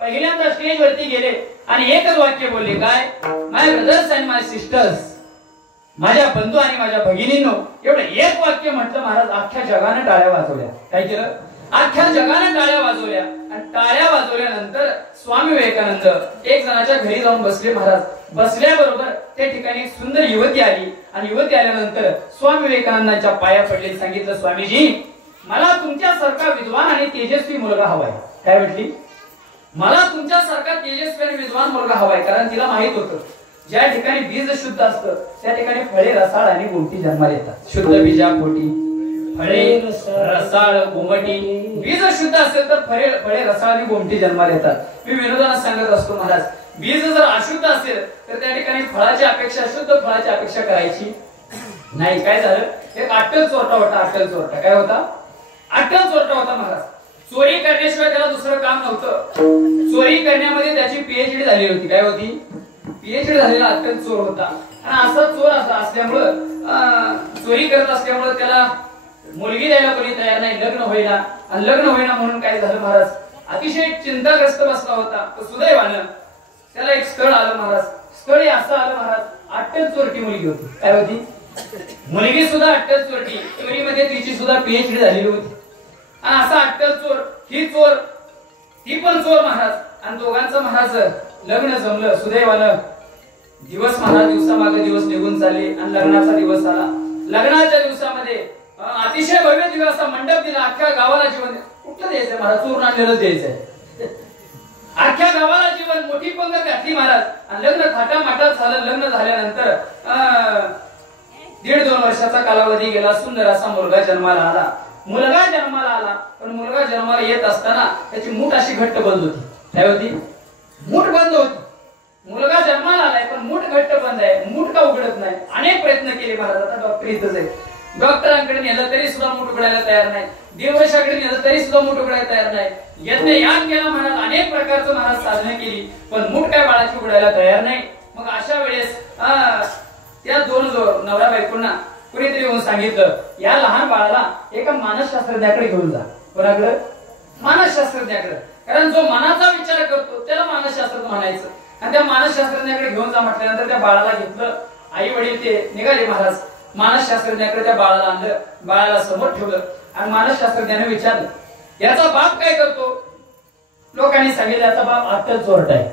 पहिल्यांदा स्टेज वरती गेले आणि एकच वाक्य बोलले. काय? माय ब्रदर्स अँड माय सिस्टर्स, माझ्या बंधू आणि माझ्या भगिनींनो, एवढं एक वाक्य म्हटलं महाराज. अख्ख्या जगाने टाळ्या वाजवल्या. काय केलं? अख्ख्या जगाने टाळ्या वाजवल्या. आणि टाळ्या वाजवल्यानंतर स्वामी विवेकानंद एक जणाच्या घरी जाऊन बसले महाराज. बसल्याबरोबर त्या ठिकाणी एक सुंदर युवती आली, आणि युवती आल्यानंतर स्वामी विवेकानंदांच्या पाया पडले. सांगितलं, स्वामीजी मला तुमच्यासारखा विद्वान आणि तेजस्वी मुलगा हवाय. काय म्हटली? मला तुमच्यासारखा तेजस्वी आणि विद्वान मुलगा हवाय. कारण तिला माहित होतं ज्या ठिकाणी बीज शुद्ध असतं त्या ठिकाणी फळे रसाळ आणि गोमटी जन्माला येतात. शुद्ध बीजापोटी फळे रसाळ गोमटी. बीज शुद्ध असेल तर फळे रसाळ आणि गोमटी जन्माला येतात. मी विनोदाने सांगत असतो महाराज, बीज जर अशुद्ध असेल तर त्या ठिकाणी फळाची अपेक्षा, शुद्ध फळाची अपेक्षा करायची नाही. काय झालं? एक अट्टल चोरटा होता. अट्टल चोरटा काय होता? अट्टल चोरटा होता महाराज. चोरी करण्याशिवाय त्याला दुसरं काम नव्हतं. चोरी करण्यामध्ये त्याची पीएचडी झाली होती. काय होती? पीएचडी झालेला अट्टल चोर होता. आणि असा चोर असल्यामुळं, चोरी करत असल्यामुळं त्याला मुलगी द्यायला कोणी तयार नाही, लग्न होईना. आणि लग्न होईना म्हणून काय झालं महाराज? अतिशय चिंताग्रस्त बसला होता. तर सुदैवानं त्याला एक स्थळ आलं महाराज. स्थळ असं आलं महाराज, अट्टल चोरटी मुलगी होती. काय होती? मुलगी सुद्धा अट्टल चोरटी. चोरीमध्ये तिची सुद्धा पीएचडी झालेली होती. आणि असा अट्टल चोर, ही चोर, ती पण चोर महाराज. आणि दोघांचं महाराज लग्न जमलं सुदैवानं. दिवस महाराज दिवसामागे दिवस निघून चालले, आणि लग्नाचा दिवस आला. लग्नाच्या दिवसामध्ये अतिशय भव्य दिवस असा मंडप दिला. अख्ख्या गावाला जीवन कुठलं द्यायचंय महाराज? चोरून आणलेलं द्यायचंय. अख्ख्या गावाला जीवन मोठी पंगत घातली महाराज. आणि लग्न थाटामाटात झालं. लग्न झाल्यानंतर 1.5-2 वर्षाचा कालावधी गेला. सुंदर असा मुलगा जन्माला आला. मुलगा जन्माला आला, पण मुलगा जन्माला येत असताना त्याची मूठ अशी घट्ट बंद होती. काय होती? मूठ बंद होती. मुलगा जन्माला आलाय पण मूठ घट्ट बंद आहे. मूठ का उघडत नाही? अनेक प्रयत्न केले महाराज. आता डॉक्टर इथंच आहे. डॉक्टरांकडे नेलं तरी सुद्धा मूठ उघडायला तयार नाही. देवशाकडे नेलं तरी सुद्धा मूठ उघडायला तयार नाही. यज्ञ याग केला महाराज, अनेक प्रकारचं महाराज साधना केली, पण मूठ काय बाळाची उघडायला तयार नाही. मग अशा वेळेस त्या दोन नवरा बायकोंना कुणीतरी येऊन सांगितलं, या लहान बाळाला एका मानसशास्त्रज्ञाकडे घेऊन जा. कोणाकडे? मानसशास्त्रज्ञाकडे. कारण जो मनाचा विचार करतो त्याला मानसशास्त्रज्ञ म्हणायचं. आणि त्या मानसशास्त्रज्ञाकडे घेऊन जा म्हटल्यानंतर त्या बाळाला घेतलं. आई वडील ते निघाले महाराज. मानसशास्त्रज्ञाकडे त्या बाळाला आणलं. बाळाला समोर ठेवलं आणि मानसशास्त्रज्ञाने विचारलं, याचा बाप काय करतो? लोकांनी सांगितलं, याचा बाप अट्टल चोरटा आहे.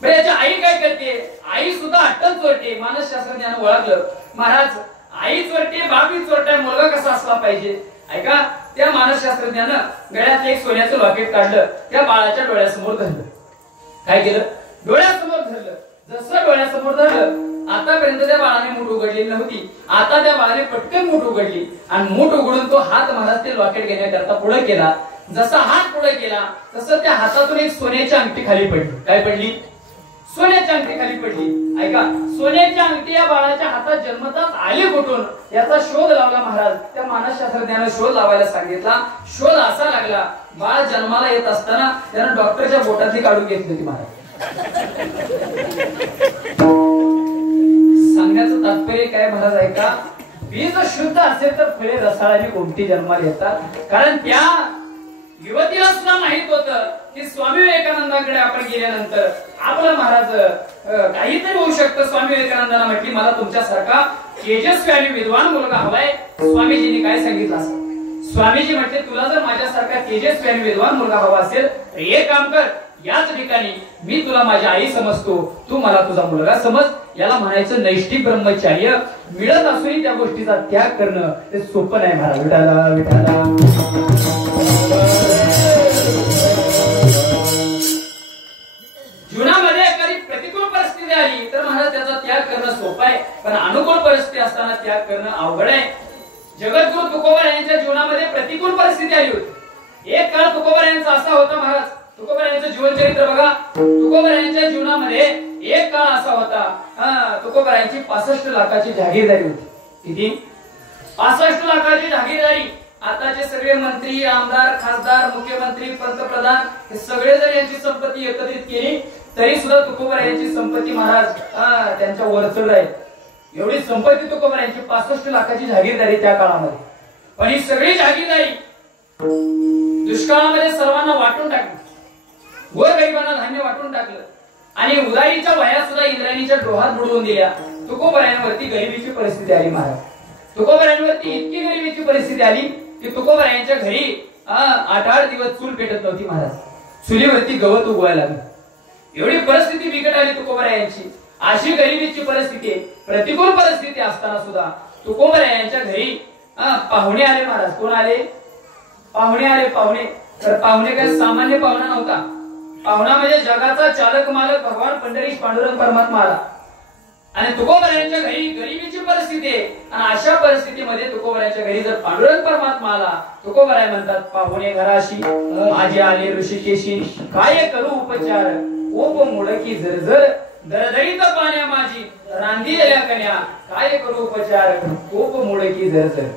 बरं, याची आई काय करते? आई सुद्धा अट्टल चोरटे. मानसशास्त्रज्ञाने ओळखलं, महाराज आई चोरटे, बापही चोरटा, मुलगा कसा असला पाहिजे? ऐका, त्या मानसशास्त्रज्ञानं गळ्यात एक सोन्याचं लॉकेट काढलं, त्या बाळाच्या डोळ्यासमोर धरलं. काय केलं? डोळ्यासमोर धरलं. जसं डोळ्यासमोर धरलं, आतापर्यंत त्या बाळाने मूठ उघडलेली नव्हती. आता त्या बाळाने पटकन मूठ उघडली आणि मूठ उघडून तो हात महाराज ते लॉकेट घेण्याकरता पुढे केला. जसा हात पुढे केला तसं त्या हातातून एक सोन्याची अंगठी खाली पडली. काय पडली? सोन्याची अंगठी खाली पडली. ऐका, सोन्याची अंगठी या बाळाच्या हातात जन्मताच आली कुठून? याचा शोध लावला महाराज. त्या मानसशास्त्रज्ञाने शोध लावायला सांगितला. शोध असा लागला, बाळ जन्माला येत असताना त्यानं डॉक्टरच्या बोटातली काढून घेतली ती महाराज. सांगण्याचं तात्पर्य काय महाराज आहे का, बीज शुद्ध असेल तर फळे रसाळाने कोणती जन्माला येतात. कारण त्या युवतीला सुद्धा माहित होतं की स्वामी विवेकानंदांकडे आपण गेल्यानंतर आपलं महाराज काहीतरी होऊ शकतं. स्वामी विवेकानंदांना म्हटली मला तुमच्यासारखा तेजस्वी आणि विद्वान मुलगा हवाय. स्वामीजींनी काय सांगितलं असं, स्वामीजी म्हटले तुला जर माझ्यासारखा तेजस्वी आणि विद्वान मुलगा हवा असेल तर एक काम कर, याच ठिकाणी मी तुला माझी आई समजतो, तू मला तुझा मुलगा समज. याला म्हणायचं नैष्ठिक ब्रह्मचर्य. मिळत असूनही त्या गोष्टीचा त्याग करणं ते सोपं नाही महाराज. विठाला विठाला. जीवनामध्ये एखादी प्रतिकूल परिस्थिती आली तर महाराज त्याचा त्याग करणं सोपं आहे, पण अनुकूल परिस्थिती असताना त्याग करणं अवघड आहे. जगद्गुरु तुकोबा यांच्या जीवनामध्ये प्रतिकूल परिस्थिती आली होती. एक काळ तुकोबा यांचा असा होता महाराज, तुकोबा यांचं जीवन चरित्र बघा. तुकोबा यांच्या जीवनामध्ये एक काळ असा होता, तुकोबा यांची 65 लाखाची जागीरदारी होती. किती? 65 लाखाची जागीरदारी. आताचे सगळे मंत्री, आमदार, खासदार, मुख्यमंत्री, पंतप्रधान हे सगळे जर यांची संपत्ती एकत्रित केली तरी सुद्धा तुकोबा यांची संपत्ती महाराज त्यांच्या वरचढ आहे. एवढी संपत्ती तुकोबा यांची 65 लाखाची जागीरदारी त्या काळामध्ये. पण ही सगळी जागीरदारी दुष्काळामध्ये सर्वांना वाटून टाकली. गोरगरिबांना धान्य वाटून टाकलं आणि उदारीच्या वया सुद्धा इंद्रायणीच्या डोहात बुडवून दिल्या. तुकोबरायांवरती गरिबीची परिस्थिती आली महाराज. तुकोबरायांवरती इतकी गरिबीची परिस्थिती आली की तुकोबरायांच्या घरी 8-8 दिवस चूल पेटत नव्हती महाराज. चुलीवरती गवत उगवायला लागलं. एवढी परिस्थिती बिकट आली तुकोबरायांची. अशी गरिबीची परिस्थिती, प्रतिकूल परिस्थिती असताना सुद्धा तुकोबरायांच्या घरी पाहुणे आले महाराज. कोण आले? पाहुणे आले. पाहुणे तर पाहुणे काय सामान्य पाहुणा नव्हता. पाहुणा म्हणजे जगाचा चालक मालक भगवान पंढरीश पांडुरंग परमात्मा आला. आणि तुकोबरायांच्या घरी गरिबीची परिस्थिती आहे आणि अशा परिस्थितीमध्ये तुकोबरायांच्या घरी जर पांडुरंग परमात्मा आला, तुकोबराय म्हणतात पाहुणे घराशी माझे आले ऋषिकेशी, काय करू उपचार ओप मुडकी झरझर दरदरीत पाण्या माझी रांधीलेल्या कन्या, काय करू उपचार ओप मुडकी झरझर.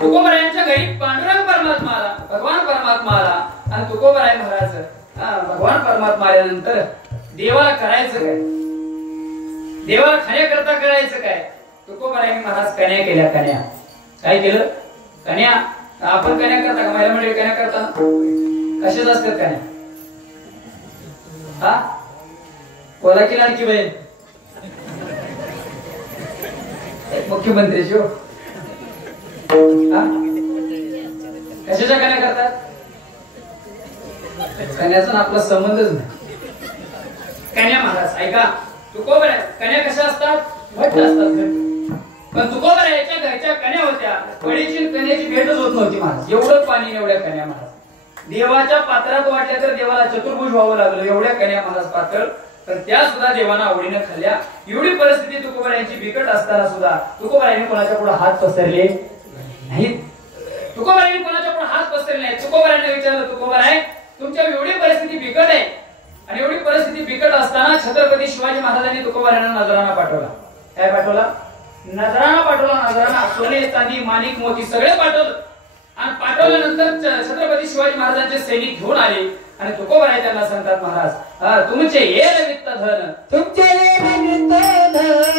तुकोबरायांच्या घरी पांडुरंग परमात्मा आला, भगवान परमात्मा आला आणि तुकोबराय महाराज भगवान परमात्मा आल्यानंतर देवाला करायचं काय, देवाला खाण्याकरता करायचं काय. तुकोबरायांनी महाराज कन्या केल्या. कन्या काय केलं? कन्या. आपण कन्या करता का? महिला मंडळी कन्या करता कशाच असतात कन्या? हा कोला की लाडकी बहीण मुख्यमंत्रीची हो. कशाच्या कन्या करतात? कन्याचा आपला संबंधच नाही. कन्या महाराज ऐका, तुकोबरा कन्या कशा असतात? घट्ट असतात. पण तुकोबराच्या घरच्या कन्या होत्या, कळीची कन्याची भेटच होत नव्हती महाराज. एवढं पाणी एवढ्या कन्या महाराज. देवाच्या पात्रात वाटल्या तर देवाला चतुर्भुज व्हावं लागलं. एवढ्या कन्या महाराज पात्र, तर त्या सुद्धा देवाना आवडीने खाल्ल्या. एवढी परिस्थिती तुकोबरायांची बिकट असताना सुद्धा तुकोबरायांनी कोणाच्या पुढे हात पसरले नाहीत. तुकोबरायांनी कोणाच्या पुढे हात पसरले नाही. तुकोबरायांना विचारलं, तुकोबराय तुमच्या एवढी परिस्थिती बिकट आहे आणि एवढी परिस्थिती बिकट असताना छत्रपती शिवाजी महाराजांनी तुकोबरायांना नजराणा पाठवला. काय पाठवला? नजराणा पाठवला. नजराणा सोने चांदी माणिक मोती सगळे पाठवलं. आणि पाठवल्यानंतर छत्रपती शिवाजी महाराजांचे सैनिक घेऊन आले आणि तुकोबराय त्यांना सांगतात, महाराज तुमचे येल वित्त धन, तुमचे येल वित्त धन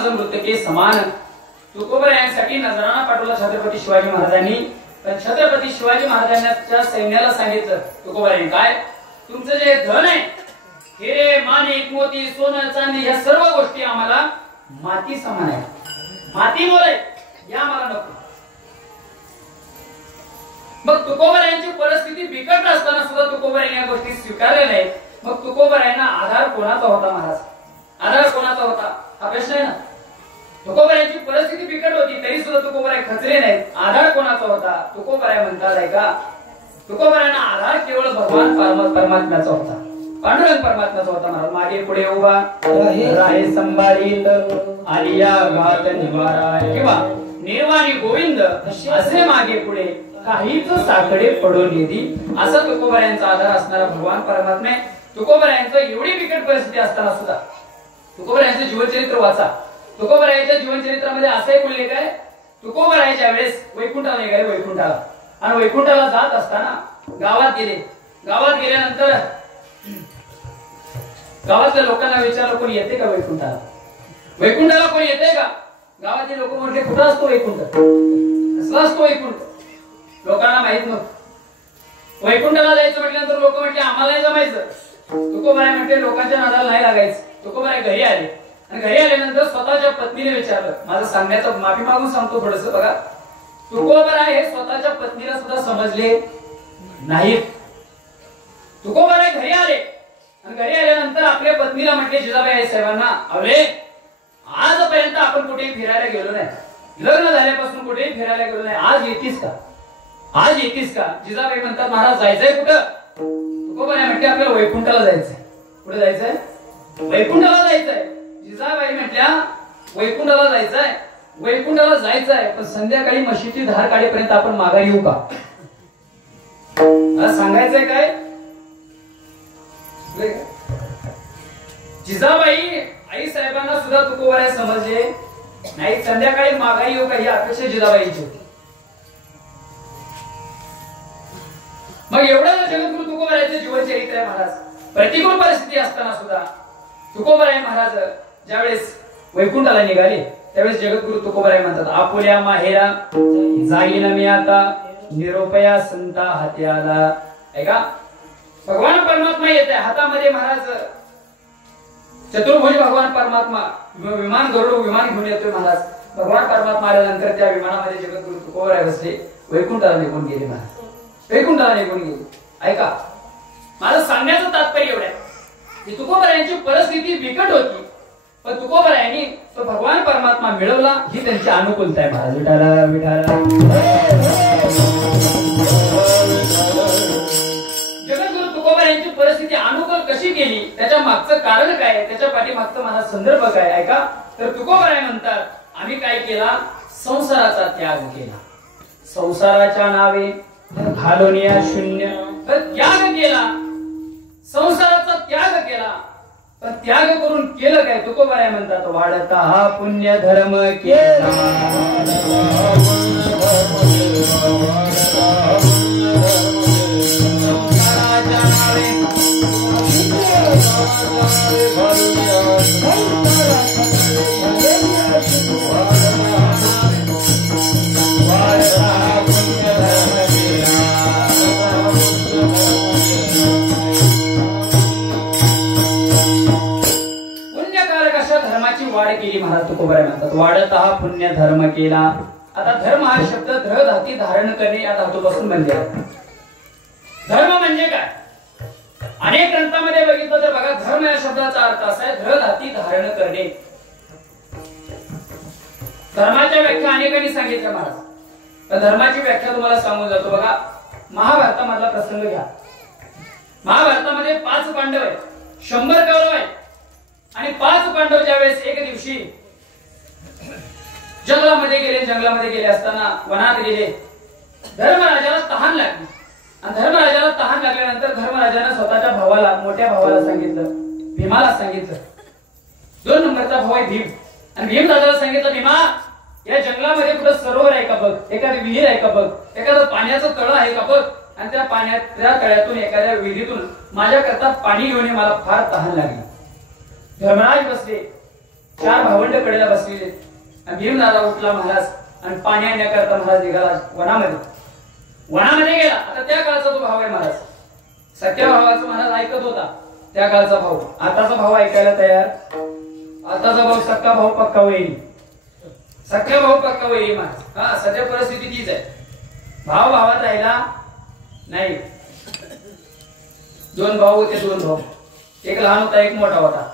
माझं मृतके समान. तुकोबरायांसाठी नजराणा पाठवला छत्रपती शिवाजी महाराजांनी. पण छत्रपती शिवाजी महाराजांच्या सैन्याला सांगितलं तुकोबरायांनी काय, तुमचं जे धन आहे हिरे माणिक मोती सोनं चांदी या सर्व गोष्टी आम्हाला माती समान आहे, माती मोल या आम्हाला नको. मग तुकोबरायांची परिस्थिती बिकट असताना सुद्धा तुकोबरायांनी या गोष्टी स्वीकारल्या नाहीत. मग तुकोबरायांना आधार कोणाचा होता महाराज, आधार कोणाचा होता हा प्रश्न आहे ना. तुकोबरायांची परिस्थिती बिकट होती तरी सुद्धा तुकोबराय खचले नाहीत. आधार कोणाचा होता, तुकोबराय म्हणतात आहे का, तुकोबरायांना आधार केवळ भगवान परमात्म्याचा होता, पांडुरंग परमात्म्याचा होता. महाराज मागे पुढे उभा राहे संभाळीत आलिया घात निवारा किंवा निर्वाणी गोविंद असे मागे पुढे काहीच साकडे पडून येती असा तुकोबरायांचा आधार असणारा भगवान परमात्मा. तुकोबरायांचं एवढी बिकट परिस्थिती असताना सुद्धा तुकोबरायांचं जीवनचरित्र वाचा. तुकोबरायांच्या जीवनचरित्रामध्ये असा एक उल्लेख आहे, तुकोबरायांच्या वेळेस वैकुंठाला निघाले, वैकुंठाला, आणि वैकुंठाला जात असताना गावात गेले. गावात गेल्यानंतर गावातल्या लोकांना विचारलं कोणी येते का वैकुंठाला, वैकुंठाला कोणी येते का. गावातले लोक म्हटले कुठं असतो वैकुंठ, कसला असतो वैकुंठ, लोकांना माहित नव्हतं. वैकुंठाला जायचं म्हटल्यानंतर लोक म्हटले आम्हाला नाही जमायचं. तुकोबराय म्हटले लोकांच्या नादाला नाही लागायचं. तुकोबराय घरी आले आणि घरी आल्यानंतर स्वतःच्या पत्नीने विचारलं, माझं सांगण्याचं माफी मागून सांगतो थोडस बघा. तुकोबराय हे स्वतःच्या पत्नीला सुद्धा समजले नाहीत. तुकोबराय घरी आले आणि घरी आल्यानंतर आपल्या पत्नीला म्हटले जिजाबाई साहेबांना, अरे आजपर्यंत आपण कुठेही फिरायला गेलो नाही, लग्न झाल्यापासून कुठेही फिरायला गेलो नाही, आज येतीस का, आज येतीस का. जिजाबाई म्हणतात महाराज जायचंय कुठं. तुकोबराय म्हणते आपल्याला वैकुंठाला जायचंय. कुठे जायचंय, वैकुंठाला जायचंय. जिजाबाई म्हटल्या वैकुंठाला जायचंय, वैकुंठाला जायचंय पण संध्याकाळी म्हशीची धार काढेपर्यंत आपण माघारी येऊ का. सांगायचंय काय, जिजाबाई आई साहेबांना सुद्धा तुकोबराय समजले नाही, संध्याकाळी माघारी येऊ का ही अपेक्षा जिजाबाईंची होती. मग एवढं जगद्गुरु तुकोबरायांचे जीवनचरित्र आहे महाराज. प्रतिकूल परिस्थिती असताना सुद्धा तुकोबराय महाराज ज्यावेळेस वैकुंठाला निघाले त्यावेळेस जगद्गुरु तुकोबराय म्हणतात, आपुल्या माहेरा जाईन मी आता निरोपया संता हाती आला. ऐका, भगवान परमात्मा येते हातामध्ये महाराज, चतुर्भुज भगवान परमात्मा विमान गरुड विमान घेऊन येतोय महाराज. भगवान परमात्मा आल्यानंतर त्या विमानामध्ये जगद्गुरु तुकोबराय बसले, वैकुंठाला निघून गेले महाराज, वैकुंठाला निघून गेले. ऐका, माझं सांगण्याचं तात्पर्य एवढं आहे की तुकोबरायांची परिस्थिती बिकट होती पण तुकोबरायांनी तो भगवान परमात्मा मिळवला ही त्यांची अनुकूलता आहे महाराज. विठाला विठाला. जगद्गुरु तुकोबरायांची परिस्थिती अनुकूल कशी केली, त्याच्या मागचं कारण काय, त्याच्या पाठीमागचं माझा संदर्भ काय. ऐका, तर तुकोबराय म्हणतात आम्ही काय केला, संसाराचा त्याग केला, संसाराच्या नावे घालून या शून्य त्याग केला, संसाराचा त्याग केला. पण त्याग करून केलं काय, तुकोबराय म्हणतात वाढता हा पुण्य धर्म केला. वाढ केली महाराज. तुकोबराय म्हणतात वाढत हा पुण्य धर्म केला. आता धर्म हा शब्द ध्र धाती धारण करणे या धातूपासून बनले आहे. धर्म म्हणजे काय, अनेक ग्रंथांमध्ये बघितलं तर बघा धर्म या शब्दाचा अर्थ असा आहे ध्र धाती धारण करणे. धर्माच्या व्याख्या अनेकांनी सांगितल्या महाराज. तर धर्माची व्याख्या तुम्हाला सांगून जातो बघा. महाभारतामधला प्रसंग घ्या. महाभारतामध्ये 5 पांडव आहेत, 100 कौरव आहेत आणि 5 पांडव ज्यावेळेस एक दिवशी जंगलामध्ये गेले असताना वनात गेले. धर्मराजाला तहान लागली आणि धर्मराजाला तहान लागल्यानंतर धर्मराजाने स्वतःच्या भावाला, मोठ्या भावाला सांगितलं, भीमाला सांगितलं. 2 नंबरचा भाऊ आहे भीम. आणि भीम राजाला सांगितलं, भीमा या जंगलामध्ये कुठं सरोवर आहे का बघ, एखादी विहीर आहे का बघ, एखादं पाण्याचं तळ आहे का बघ, आणि त्या तळ्यातून एखाद्या विहिरीतून माझ्याकरता पाणी घेऊन मला फार तहान लागली. धर्मराज बसले 4 भावंड कडेला बसलेले. भीमदादा उठला महाराज आणि पाणी आणण्याकरता महाराज निघाला वनामध्ये गेला. आता त्या काळचा तो भाव आहे महाराज. सख्या भावाचं महाराज ऐकत होता त्या काळचा भाऊ. आताचा भाऊ ऐकायला तयार. आताचा भाऊ सख्खा भाऊ पक्का वैरी. सख्या भाऊ पक्का वैरी महाराज. हा सध्या परिस्थिती तीच आहे. भाव भावात राहिला नाही. 2 भाऊ होते. 2 भाऊ. एक लहान होता एक मोठा होता.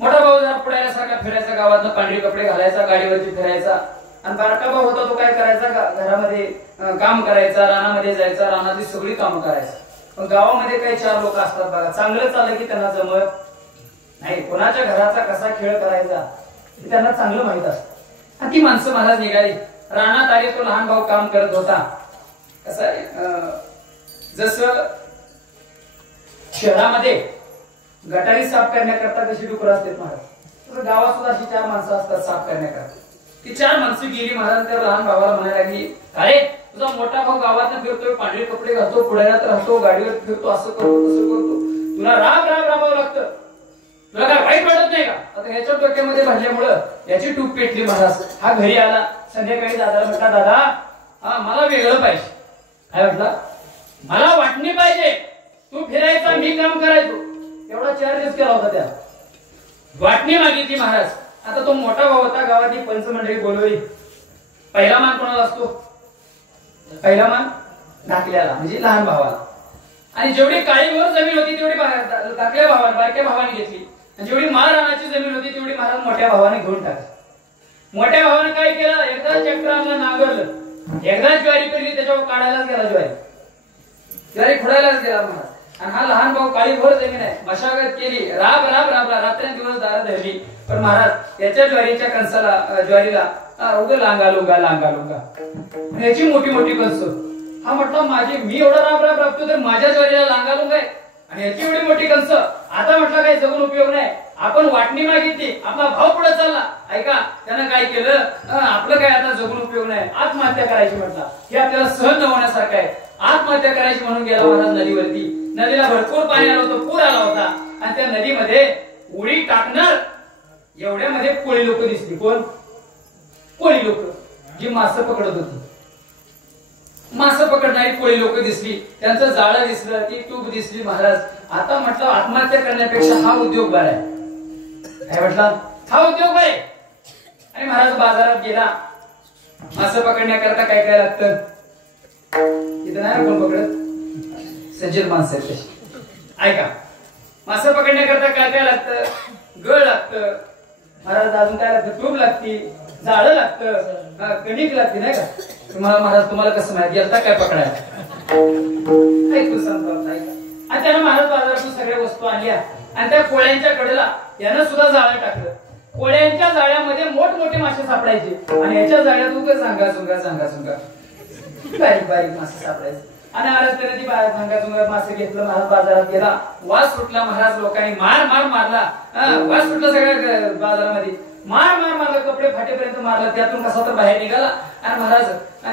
मोठा भाऊ जरा पुढायसारखा फिरायचा गावातनं पांढरे कपडे घालायचा बारीवरती फिरायचा. आणि बारका भाऊ होता तो काय करायचा घरामध्ये काम करायचा रानामध्ये जायचा रानातली सगळी कामं करायचा. पण गावामध्ये काही 4 लोक असतात बघा चांगलं चाललं की त्यांना जमत नाही. कोणाच्या घराचा कसा खेळ करायचा हे त्यांना चांगलं माहित असतं. आणि ती माणसं महाराज निघाली रानात आली. तो लहान भाऊ काम करत होता. कसं आहे जसं शहरामध्ये गटारी साफ करण्याकरता कशी डुकर असतात महाराज तसं गावात सुद्धा अशी 4 माणसं असतात साफ करण्याकरता. ती 4 माणसं गेली महाराज. त्या लहान भावाला म्हणायला लागली अरे तुझा मोठा भाऊ गावात फिरतोय पांढरे कपडे घालतो पुढ्यात राहतो गाडीवर फिरतो असं करतो तसं करतो तुला राबावं लागतं. तुला काय वाईट वाटत नाही का? आता ह्याच्या डोक्यामध्ये भरल्यामुळं याची टूप पेटली महाराज. हा घरी आला. संध्याकाळी दादाला म्हटला दादा हा मला वेगळं पाहिजे. काय म्हटला मला वाटणी पाहिजे. तू फिरायचा मी काम करायचो. एवढा चार्जेस केला होता त्या वाटणी मागितली महाराज. आता तो मोठा भाऊ होता. गावातली पंचमंडळी बोलवली. पहिला मान कोणाला असतो? पहिला मान धाकल्याला म्हणजे लहान भावाला. आणि जेवढी काळीवर जमीन होती तेवढी धाकल्या भावाने बारक्या भावाने घेतली. आणि जेवढी माळ रानाची जमीन होती तेवढी महाराज मोठ्या भावाने घेऊन टाकली. मोठ्या भावाने काय केलं एकदा चक्राला नांगरलं. एकदा ज्वारी पेरली त्याच्यावर काढायलाच गेला. ज्वारी खोडायलाच गेला महाराज. आणि हा लहान भाऊ काळीभर जमीन आहे मशागत केली राबला रात्रंदिवस दारा धरली. पण महाराज याच्या ज्वारीच्या कणसाला ज्वारीला उग लांगा लुंगा याची मोठी मोठी कणस. हा म्हटलं माझी मी एवढा राबतो तर माझ्या ज्वारीला लांगा लुंगा आहे आणि याची एवढी मोठी कणस. आता म्हटलं काही जगून उपयोग नाही. आपण वाटणी मागितली आपला भाव पुढे चालला. ऐका त्यानं काय केलं आपलं काय आता जगून उपयोग नाही आत्महत्या करायची म्हटलं. हे आपल्याला सहन न होण्यासारखं आहे. आत्महत्या करायची म्हणून गेला महाराज नदीवरती. नदीला भरपूर पाणी आलं होतं पूर आला होता. आणि त्या नदीमध्ये उडी टाकणार एवढ्यामध्ये कोळी लोक दिसली. कोण? कोळी लोक जी मासे पकडत होती. मासे पकडणारी कोळी लोक दिसली. त्यांचं जाळं दिसलं ती टूब दिसली महाराज. आता म्हटलं आत्महत्या करण्यापेक्षा हा उद्योग बरा आहे. काय म्हटलं हा उद्योग बरा आहे. आणि महाराज बाजारात गेला. मासे पकडण्याकरता काय काय लागतं इथं नाही कोण पकडत सज्जन माणसं आहेत तशी. ऐका मासे पकडण्याकरता काय काय लागतं गळ लागतं महाराज. अजून काय लागतं टूब लागती जाळं लागतं कणिक लागते नाही का? तुम्हाला महाराज तुम्हाला कसं माहिती गेलता काय पकडायला ऐकून सांगतो ऐका. आणि त्यानं महाराज बाजारातून सगळ्या वस्तू आणल्या आणि त्या कोळ्यांच्या कडेला यानं सुद्धा जाळं टाकलं. कोळ्यांच्या जाळ्यामध्ये मोठमोठे मासे सापडायचे आणि याच्या जाळ्यात उगाच सांगा बारीक मासे सापडायचे. आणि महाराज त्याने ती सांगा मासे घेतलं. महाराज बाजारात गेला. वास सुटला महाराज. लोकांनी मार मारला. वास सुटला सगळ्या बाजारामध्ये. मारला कपडे फाटेपर्यंत मारला. त्यातून कसा तर बाहेर निघाला. आणि महाराज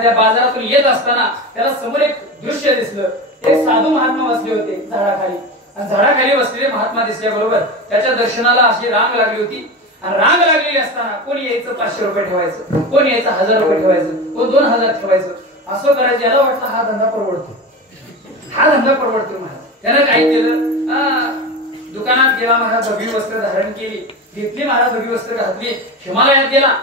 त्या बाजारातून येत असताना त्याला समोर एक दृश्य दिसलं. एक साधू महात्मा बसले होते झाडाखाली. आणि झाडाखाली बसलेले महात्मा दिसल्याबरोबर त्याच्या दर्शनाला अशी रांग लागली होती. आणि रांग लागलेली असताना कोणी यायचं 500 रुपये ठेवायचं कोणी यायचं 1000 रुपये ठेवायचं कोण 2000 ठेवायचं असं करायचं. याला वाटलं हा धंदा परवडतो महाराज. त्यानं काय केलं दुकानात गेला महाराज. भगवी वस्त्र धारण केली घेतली महाराज. भगवी वस्त्र घातली. हिमालयात गेला.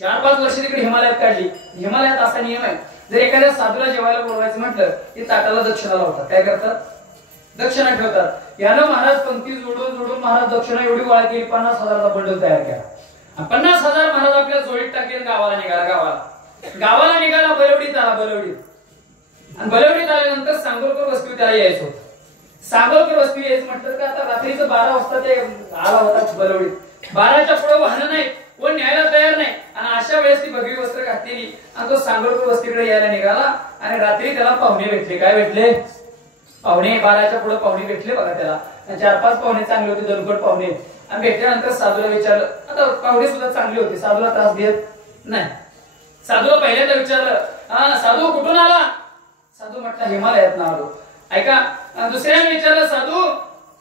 4-5 वर्ष तिकडे हिमालयात काढली. हिमालयात असा नियम आहे जर एखाद्या साधूला जेवायला बोलवायचं म्हटलं की ताटाला दक्षिणा लावतात. काय करतात दक्षिणा ठेवतात. यानं महाराज पंक्ती जोडून महाराज दक्षिणा एवढी गोळा केली 50,000चा बंडल तयार केला. 50,000 महाराज आपल्या जोडीत टाकले. गावाला निघाला. बलवडीत आला. आणि बलवडीत आल्यानंतर सांगोलकर वस्ती त्याला यायचं होतं. सांगोलकर वस्ती यायचं म्हटलं तर आता रात्रीचं 12 वाजता ते आला होता बलवडीत. 12च्या पुढे वाहन नाही कोण न्यायला तयार नाही. आणि अशा वेळेस ती भगवी वस्त्र घातलेली आणि तो सांगोलकर वस्तीकडे यायला निघाला. आणि रात्री त्याला पाहुणे भेटले. काय भेटले पाहुणे 12च्या पुढे पाहुणे भेटले बघा त्याला. 4-5 पाहुणे चांगले होते. दणकट पाहुणे. आणि भेटल्यानंतर साधूला विचारलं. आता पाहुणे सुद्धा चांगले होते. साधूला त्रास देत नाही. साधूला पहिल्यांदा विचारलं साधू कुठून आला? साधू म्हटलं हिमालयात ना आलो. ऐका दुसऱ्याने विचारलं साधू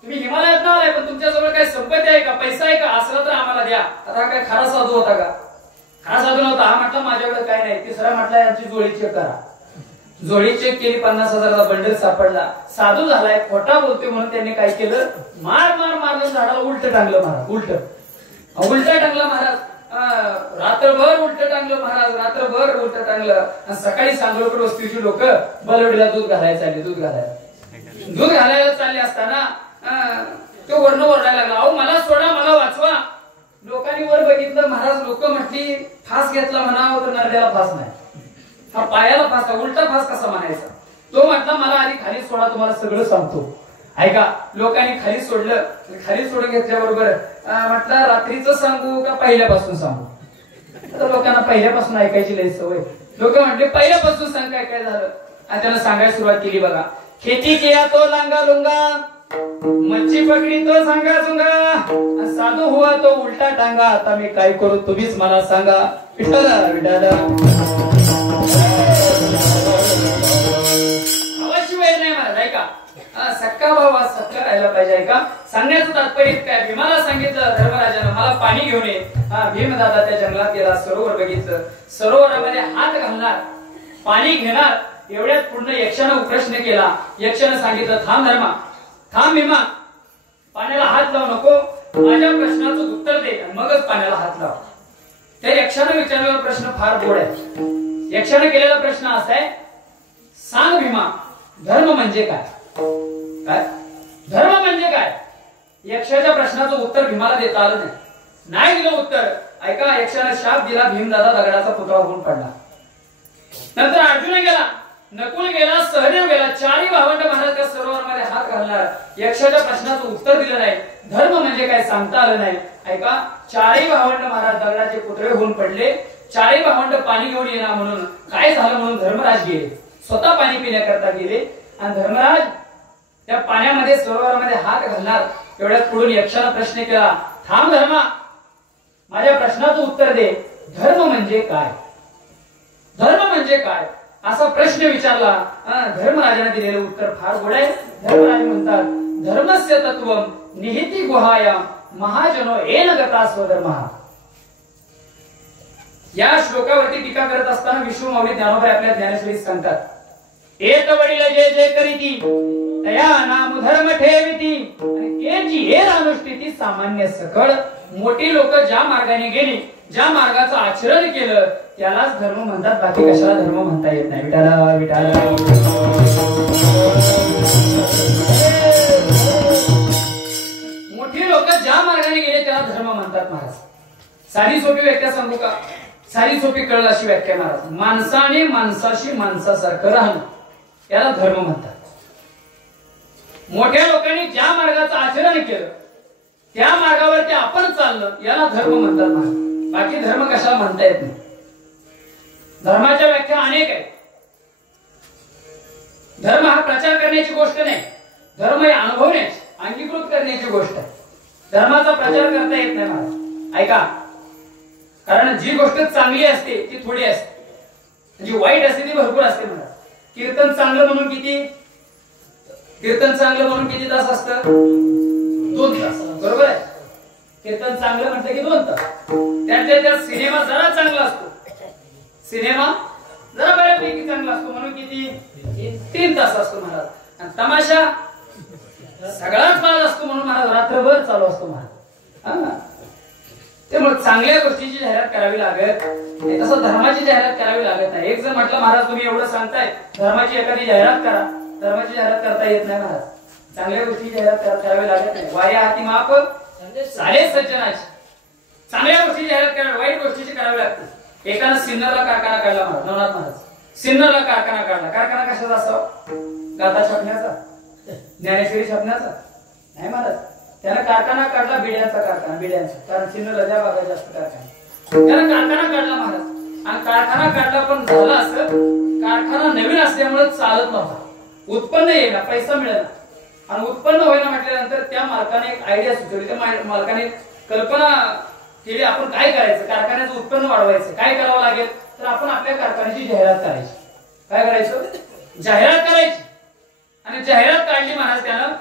तुम्ही हिमालयात ना आलाय पण तुमच्याजवळ काही संपत्ती आहे का पैसा आहे का? असला तर आम्हाला द्या. आता काय खरा साधू होता का? खरा साधू नव्हता. हा म्हटला माझ्याकडे काय नाही. तिसरा म्हटला यांची जोडी चेक करा. जोडी चेक केली, 50,000चा बंडल सापडला. साधू झालाय, खोटा बोलतोय म्हणून त्यांनी काय केलं, मारलं झाडाला उलट टांगलं महाराज. उलट टांगलं महाराज. रात्रभर उलट टांगलं महाराज, रात्रभर उलट टांगलं. सकाळी सांगोलकर वस्तीची लोक बलवडीला दूध घालायला चालले. दूध घालायला चालले असताना तो वर्ण ओरडायला लागला, अहो मला सोडा, मला वाचवा. लोकांनी वर बघितलं महाराज. लोक म्हटली फास घेतला म्हणावं तर नरड्याला फास नाही, हा पायाला फास, उलटा फास कसा म्हणायचा. तो म्हटला मला आधी खाली सोडा, तुम्हाला सगळं सांगतो. ऐका, लोकांनी खाली सोडलं. खाली सोडून घेतल्याबरोबर म्हटलं रात्रीचं सांगू का पहिल्यापासून सांगू. तर लोकांना पहिल्यापासून ऐकायची लय सवय. लोक म्हटले पहिल्यापासून सांग काय काय झालं. आणि त्यानं सांगायला सुरुवात केली. बघा, खेती किया तो लांगा लुंगा, मच्छी पकडी तो सांगा सुंगा, साधू हुआ तो उलटा टांगा. आता मी काय करू तुम्हीच मला सांगा. विठाला विठाला अवश्य वेळ नाही महाराज. ऐका, सक्का भावा सक्का राहायला पाहिजे. ऐका, सांगण्याचं तात्पर्य काय, भीमाला सांगितलं धर्मराजानं मला पाणी घेऊन ये. भीम दादा त्या जंगलात गेला, सरोवर बघितलं. सरोवरामध्ये हात घालणार, पाणी घेणार, एवढ्यात पूर्ण यक्षानं प्रश्न केला. यक्षानं सांगितलं थांब धर्मा, थांब भीमा, पाण्याला हात लावू नको, माझ्या प्रश्नाचं उत्तर दे मगच पाण्याला हात लाव. त्या यक्षानं विचारलेला प्रश्न फार गोड आहे. यक्षानं केलेला प्रश्न असा आहे, सांग भीमा धर्म म्हणजे काय. काय धर्म म्हणजे काय. यक्षाच्या प्रश्नाचं उत्तर भीमाला देता आलं नाही दिलं उत्तर. ऐका, यक्षानं शाप दिला. भीमदादा दगडाचा पुतळा होऊन पडला. नंतर अर्जुन गेला, नकुल गेला, सहदेव गेला. चारही भावंड महाराज त्या सरोवरामध्ये हात घालणार. यक्षाच्या प्रश्नाचं उत्तर दिलं नाही. धर्म म्हणजे काय सांगता आलं नाही. ऐका, चारही भावंड महाराज दगडाचे पुतळे होऊन पडले. चारही भावंड पाणी घेऊन येणार म्हणून काय झालं म्हणून धर्मराज गेले. स्वतः पाणी पिण्याकरता गेले. आणि धर्मराज त्या पाण्यामध्ये सरोवरामध्ये हात घालणार, एवढ्यात पुढून यक्षानं प्रश्न केला, थांब धर्मा, माझ्या प्रश्नाचं उत्तर दे. धर्म म्हणजे काय. धर्म म्हणजे काय असा प्रश्न विचारला. धर्मराजाने दिलेलं उत्तर फार गोड आहे. धर्मराज म्हणतात, धर्मस्य तत्वम निहिती गुहायाम महाजनो येन गता स्वधर्मः. या श्लोकावरती टीका करत असताना विश्वमाऊली ज्ञानोबा आपल्या ज्ञानेश्वरीत सांगतात, एक वडील जे जे करीती तया नाम धर्म ठेविती. आणि ते जी हे अनुष्ठिती सामान्य सकळ. मोठी लोक ज्या मार्गाने गेली, ज्या मार्गाचं आचरण केलं त्यालाच धर्म म्हणतात. बाकी कशाला धर्म म्हणता येत नाही. विठाला विठाला मोठी लोक ज्या मार्गाने गेले त्याला धर्म म्हणतात महाराज. साधी सोपी व्याख्या सांगू का. साधी सोपी कळलं अशी व्याख्या महाराज, माणसाने माणसाशी माणसासारखं राहणं याला धर्म म्हणतात. मोठ्या लोकांनी ज्या मार्गाचं आचरण केलं त्या मार्गावरती आपण चाललं याला धर्म म्हणतात महाराज. बाकी धर्म कशाला म्हणता येत नाही. धर्माच्या व्याख्या अनेक आहेत. धर्म हा प्रचार करण्याची गोष्ट नाही. धर्म हे अनुभवण्याची, अंगीकृत करण्याची गोष्ट आहे. धर्माचा प्रचार करता येत नाही महाराज. ऐका, कारण जी गोष्ट चांगली असते ती थोडी असते, जी वाईट असते ती भरपूर असते महाराज. कीर्तन चांगलं म्हणून किती तास असतं. 2 तास, बरोबर आहे. कीर्तन चांगलं म्हटलं की 2 तास. त्यात सिनेमा जरा चांगला असतो. सिनेमा जरा बऱ्यापैकी चांगला असतो म्हणून किती 3 तास असतो महाराज. आणि तमाशा सगळाच बाज असतो म्हणून महाराज रात्रभर चालू असतो महाराज. त्यामुळे चांगल्या गोष्टीची जाहिरात करावी लागत नाही, तसं धर्माची जाहिरात करावी लागत नाही. एक जर म्हटलं महाराज तुम्ही एवढं सांगताय धर्माची एखादी जाहिरात करा, धर्माची जाहिरात करता येत नाही महाराज. चांगल्या गोष्टीची जाहिरात करावी लागत नाही. वाया हाती माप सारे सज्जनाची. चांगल्या गोष्टीची जाहिरात करावी, वाईट गोष्टीची करावी लागते. एकानं सिन्नरला कारखाना काढला महाराज, नवनाथ महाराज. सिन्नरला कारखाना काढला. कारखाना कशाचा असावा. गाथा छापण्याचा, ज्ञानेश्वरी छापण्याचा नाही महाराज. त्यानं कारखाना काढला बिड्यांचा कारखाना, बिड्यांचा. कारण सिन्नरला ज्या भागात जास्त कारखाना, त्यानं कारखाना काढला महाराज. आणि कारखाना काढला पण झालं असं, कारखाना नवीन असल्यामुळे चालत नव्हता. उत्पन्न येईना, पैसा मिळेना. आणि उत्पन्न होईना म्हटल्यानंतर त्या मालकाने एक आयडिया सुचवली. त्या मालकाने कल्पना केली, आपण काय करायचं, कारखान्याचं उत्पन्न वाढवायचं. काय करावं लागेल तर आपण आपल्या कारखान्याची जाहिरात करायची. काय करायचं, जाहिरात करायची. आणि जाहिरात काढली महाराज. त्यानं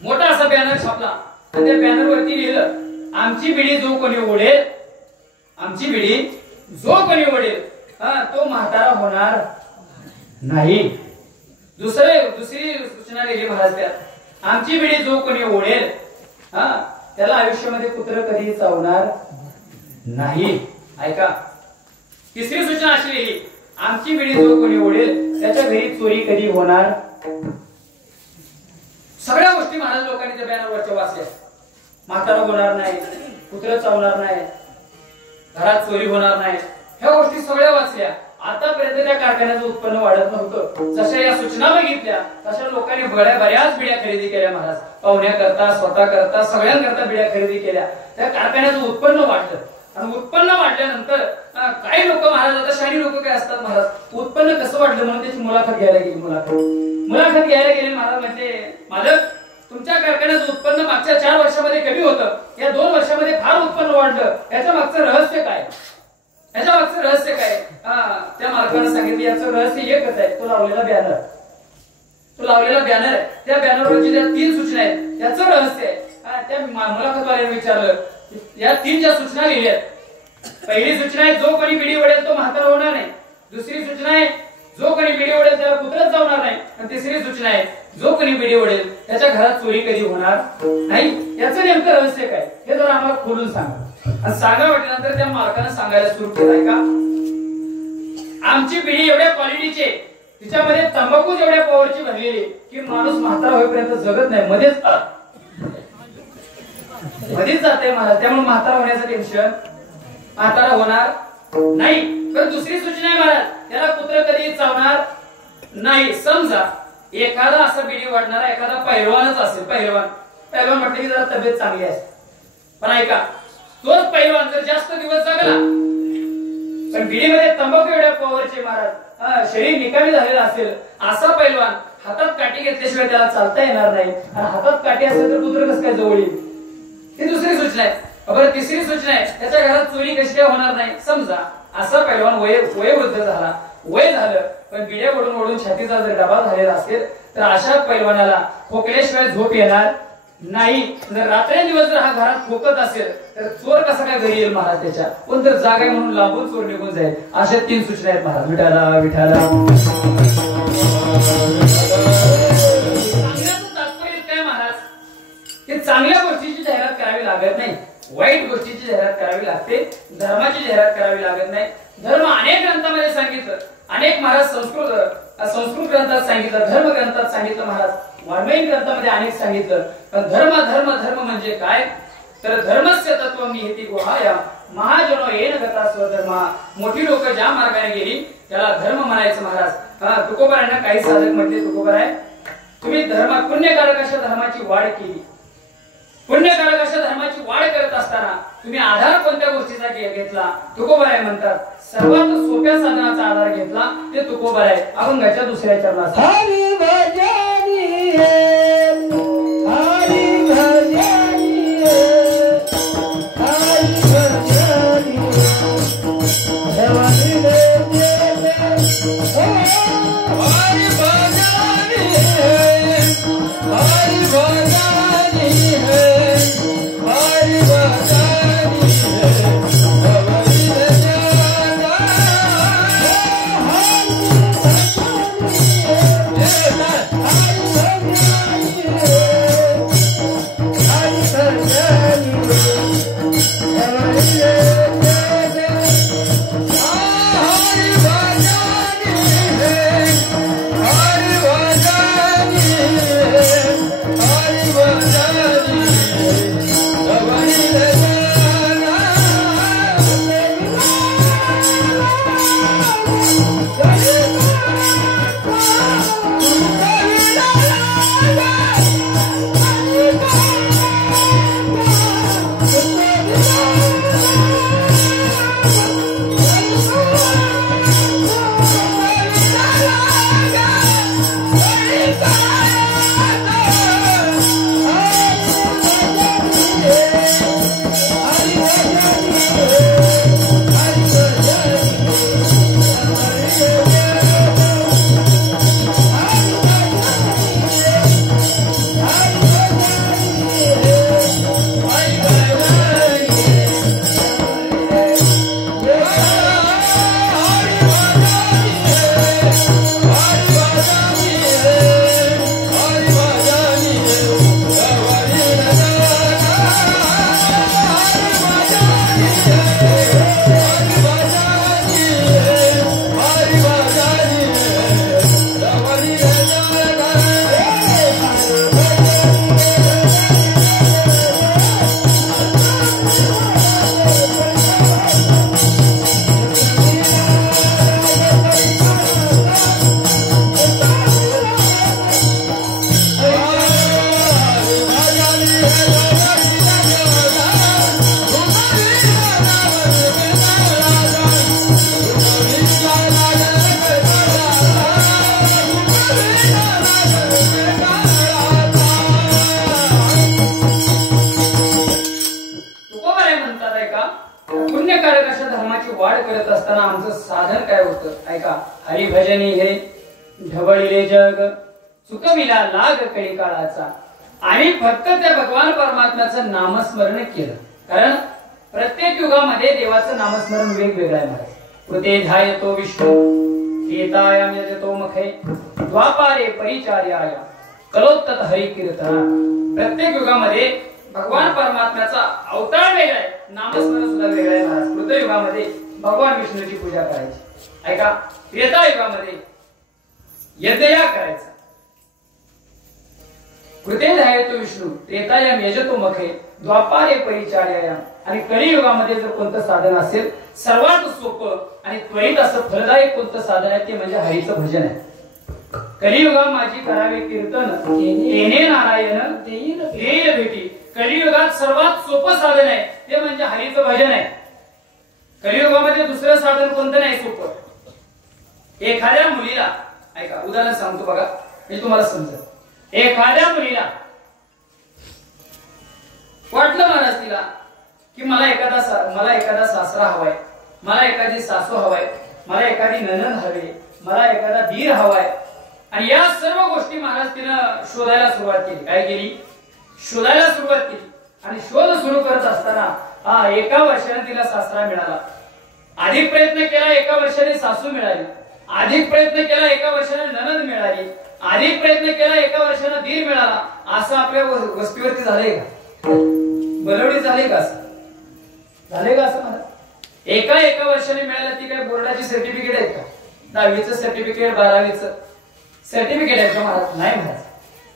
मोठा असा बॅनर छापला आणि त्या बॅनरवरती लिहिलं आमची बिडी जो कोणी ओढेल, आमची बिडी जो कोणी ओढेल तो म्हातारा होणार नाही. दुसरी सूचना दिली महाराज त्यात, आमची बिडी जो कोणी ओढेल त्याला आयुष्यामध्ये कुत्र कधी चावणार नाही. ऐका, तिसरी सूचना अशी लिहिली, आमची बिडी जो कोणी ओढेल त्याच्या घरी चोरी कधी होणार. सगळ्या गोष्टी महाराज लोकांनी त्या बॅनरवरच्या वाचल्या. म्हातारा होणार नाही, कुत्र चावणार नाही, घरात चोरी होणार नाही, ह्या गोष्टी सगळ्या वाचल्या. आतापर्यंत त्या कारखान्याचं उत्पन्न वाढत नव्हतं. जशा या सूचना बघितल्या तशा लोकांनी बऱ्याच बिड्या खरेदी केल्या महाराज. पाहुण्याकरता, स्वतः करता, सगळ्यांकरता बिड्या खरेदी केल्या. त्या कारखान्याचं उत्पन्न वाढलं आणि उत्पन्न वाढल्यानंतर काही लोक महाराज, आता शहरी लोक काय असतात महाराज, उत्पन्न कसं वाढलं म्हणून त्याची मुलाखत घ्यायला गेली. मुलाखत घ्यायला गेले महाराज, म्हणजे मालक तुमच्या कारखान्याचं उत्पन्न मागच्या 4 वर्षामध्ये कमी होतं, या 2 वर्षामध्ये फार उत्पन्न वाढलं, याच्या मागचं रहस्य काय, याच्या मागचं रहस्य काय. त्या मालकानं सांगितलं याचं रहस्य एकच आहे, तो लावलेला बॅनर. तो लावलेला बॅनर आहे, त्या बॅनरवरची ज्या 3 सूचना आहेत याचं रहस्य आहे. त्या मुलाखतवाल्याने विचारलं, या 3 ज्या सूचना लिहिल्या, पहिली सूचना आहे जो कोणी बिडी ओढेल तो म्हातारा होणार नाही. दुसरी सूचना आहे जो कोणी बिडी ओढेल त्याला कुत्रच चावणार नाही. आणि तिसरी सूचना आहे जो कोणी बिडी ओढेल त्याच्या घरात चोरी कधी होणार नाही. याचं नेमकं रहस्य काय हे जरा आम्हाला खोलून सांगा. आणि सांगा म्हटल्यानंतर त्या मालकानं सांगायला सुरू केलाय का, आमची बिडी एवढ्या क्वालिटीची, तिच्यामध्ये तंबाखू एवढ्या पॉवरची भरलेली की माणूस म्हातारा होईपर्यंत जगत नाही, मध्येच जाते महाराज. त्यामुळे म्हातारा होण्याचं टेन्शन, म्हातारा होणार नाही. तर दुसरी सूचना आहे महाराज, त्याला कुत्र कधी चावणार नाही. समजा एखादा असं बिडी वाढणारा एखादा पैलवानच असेल, पैलवान म्हटलं की जरा तब्येत चांगली असते, पण ऐका तोच पैलवान जर जास्त दिवस जगला पण बिडीमध्ये तंबाखू एवढ्या पॉवरचे महाराज, शरीर निकामी झालेलं असेल, असा पैलवान हातात काठी घेतल्याशिवाय त्याला चालता येणार नाही. आणि हातात काठी असेल तर कुत्र कसं काय जवळ येईल. ही दुसरी सूचना आहे. बरं, तिसरी सूचना आहे त्याच्या घरात चोरी कशी काय होणार नाही. समजा असा पैलवान वयोवृद्ध झाला, वय झालं, पण बिड्या ओढून छातीचा जर डबा झालेला असेल तर अशा पैलवानाला खोकल्याशिवाय झोप येणार नाही. जर रात्रंदिवस जर हा घरात खोकत असेल तर चोर कसा काय घरी येईल महाराज, त्याच्या कोण तर जागा आहे म्हणून लांबून चोर निघून जाईल. अशा 3 सूचना आहेत महाराज. विठाला विठाला. तात्पर्य काय महाराज, की चांगल्या गोष्टीची जाहिरात करावी लागत नाही, वाईट गोष्टीची जाहिरात करावी लागते, धर्माची जाहिरात करावी लागत नाही. धर्म अनेक ग्रंथामध्ये सांगितलं, अनेक महाराज संस्कृत ग्रंथात सांगितलं, धर्म ग्रंथात सांगितलं महाराज, वाङ्मयीन ग्रंथामध्ये अनेक सांगितलं. पण धर्म म्हणजे काय, तर धर्मस्य तत्वं निहिती गुहाया महाजनो येन गता स्वधर्मा. मोठी लोक ज्या मार्गाने गेली त्याला धर्म म्हणायचं महाराज. तुकोबारांना काही साधक म्हटले, तुकोबाराय तुम्ही पुण्यकारक अशा धर्माची वाढ केली, पुण्यकारक अशा धर्माची वाढ करत असताना तुम्ही आधार कोणत्या गोष्टीचा घेतला. तुकोबाराय म्हणतात सर्वात सोप्या साधनाचा आधार घेतला, ते तुकोबाराय. अभंगाच्या दुसऱ्या चरणात हरी भजनी हरी भजनी हरी भजनी हरी भजनी हरिभजनी हे ढवळिले जग चुकविला लाग कळी काळाचा आणि फक्त त्या भगवान परमात्म्याचं नामस्मरण केलं. कारण प्रत्येक युगामध्ये देवाचं नामस्मरण वेगवेगळं आहे. महाराज कृते ध्यायतो विष्णू त्रेतायाम यजतो मुखे द्वापारे परिचार्याय कलोत्तत हरि कीर्तना. प्रत्येक युगामध्ये भगवान परमात्म्याचा अवतार वेगळा आहे, नामस्मरण सुद्धा वेगळं आहे. महाराज कृत युगामध्ये भगवान विष्णूची पूजा करायची. ऐका, त्रेता युगामध्ये यज्ञया करायचा. कृते ध्यायतो विष्णू त्रेतायाम यजतो मुखे द्वापारे परिचार्याय. आणि कलियुगामध्ये जर कोणतं साधन असेल सर्वात सोपं आणि त्वरित असं फलदायक कोणतं साधन आहे ते म्हणजे हरीचं भजन आहे. कलियुगा माझी करावे कीर्तन येणे नारायण देईल भेटी. कलियुगात सर्वात सोपं साधन आहे ते म्हणजे हरीचं भजन आहे. कलियुगामध्ये दुसरं साधन कोणतं नाही सोपं. एखाद्या मुलीला, ऐका उदाहरण सांगतो बघा, मी तुम्हाला समजेल. एखाद्या मुलीला वाटलं महाराज तिला की मला एखादा सासरा हवाय, मला एखादी सासू हवाय, मला एखादी नणंद हवी, मला एखादा दीर हवाय. आणि या सर्व गोष्टी महाराज तिनं शोधायला सुरुवात केली. काय केली? शोधायला सुरुवात केली. आणि शोध सुरू करत असताना एका वर्षाने तिला सासरा मिळाला. अधिक प्रयत्न केला, एका वर्षाने सासू मिळाली. अधिक प्रयत्न केला, एका वर्षाने नणंद मिळाली. अधिक प्रयत्न केला, एका वर्षाने दीर मिळाला. असं आपल्या वस्तीवरती झालंय का? बलवडी झाले का? असं झाले का? असं मला एका वर्षाने मिळालं. ती काय बोर्डाची सर्टिफिकेट आहेत का? 10वीचं सर्टिफिकेट, 12वीचं सर्टिफिकेट आहे का महाराज? नाही महाराज.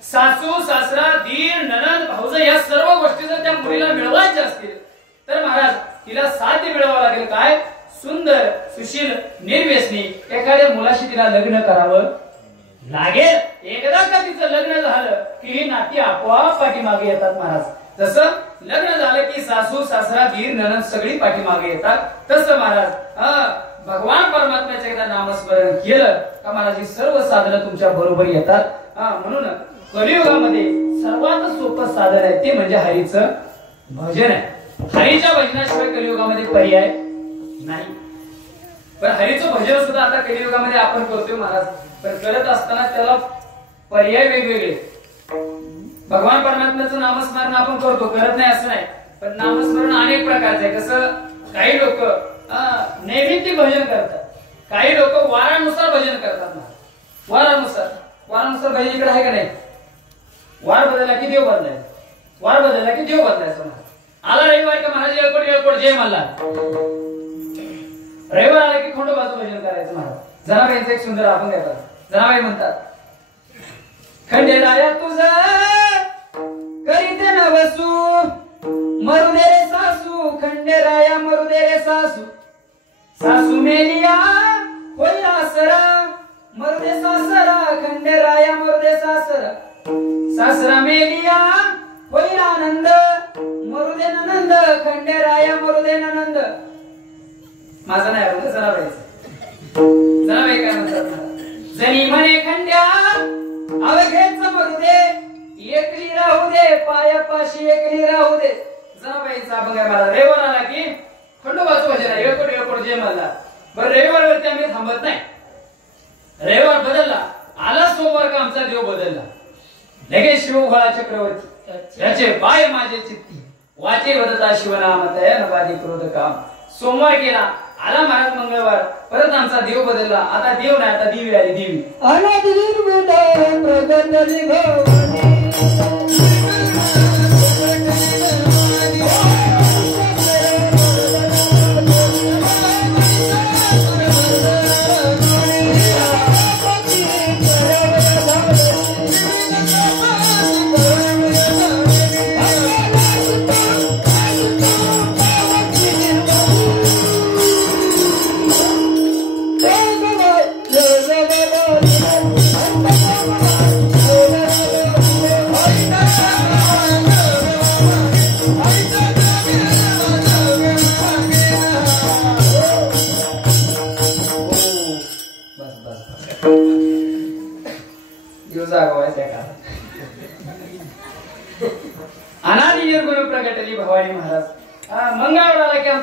सासू सासरा दीर नणंद भाऊज या सर्व गोष्टी जर त्या मुलीला मिळवायच्या असतील तर महाराज तिला साध्य मिळवावं लागेल. काय? सुंदर सुशील निर्व्यसनी एखाद्या मुलाशी तिला लग्न करावं लागेल. एकदा का तिचं लग्न झालं की ही नाती आपोआप पाठीमागे येतात महाराज. जसं लग्न झालं की सासू सासरा दीर नणंद सगळी पाठीमागे येतात तसं महाराज भगवान परमात्म्याचं एकदा नामस्मरण केलं का महाराज ही सर्व साधनं तुमच्या बरोबर येतात. म्हणून कलियुगामध्ये सर्वात सोपं साधन आहे ते म्हणजे हरीचं भजन आहे. हरीच्या भजनाशिवाय कलियुगामध्ये पर्याय नाही. पण हरीचं भजन सुद्धा आता कलियुगामध्ये आपण करतोय महाराज. पण करत असताना त्याला पर्याय वेगवेगळे. भगवान परमात्म्याचं नामस्मरण आपण करतो, करत नाही असं नाही. पण नामस्मरण अनेक प्रकारचं आहे. कसं काही लोक नैमित्तिक भजन करतात, काही लोक वारानुसार भजन करतात. वारानुसार भजन इकडे आहे का नाही? वार बदलला की देव बदलायचा, वार बदलला की देव बदलायचा. आला रविवार का महाराज येळकोट जय मल्हार. रविवार आला की खंडोबाचं भजन करायचं महाराज. जनाबाईंचं एक सुंदर आपण घेतात. जनाबाई म्हणतात, खंडेराया तुझा करीते नवसू मरू दे रे सासू, खंडेराया मरू दे रे सासू. सासू मेलिया होईल आसरा मरू दे सासरा, खंडेराया मरू दे सासरा. सासरा मेलिया होईल आनंद मरू दे ननंद, खंडेराया मरू दे ननंद. माझं नाही आवडत जनाबाईचं. जनाबाई काय म्हणतात? जनी म्हणे खंड्या अवघेच मरू दे, एकली राहू दे पायापाशी एकली राहू दे. जनाबाईचा बघा मला रविवार आला की खंडोबाचं भजन आहे, येळकोट जय मल्हार. बरं रविवारवरती आम्ही थांबत नाही. रविवार बदलला, आला सोमवार का आमचा देव बदलला. लगेच शिवभोळा चक्रवर्ती याचे पाय माझे चित्ती वाचे वदता शिवनाम तया नवादी क्रोध काम. सोमवार गेला, आला महाराज मंगळवार, परत आमचा देव बदलला. आता देव नाही, आता देवी आली. देवी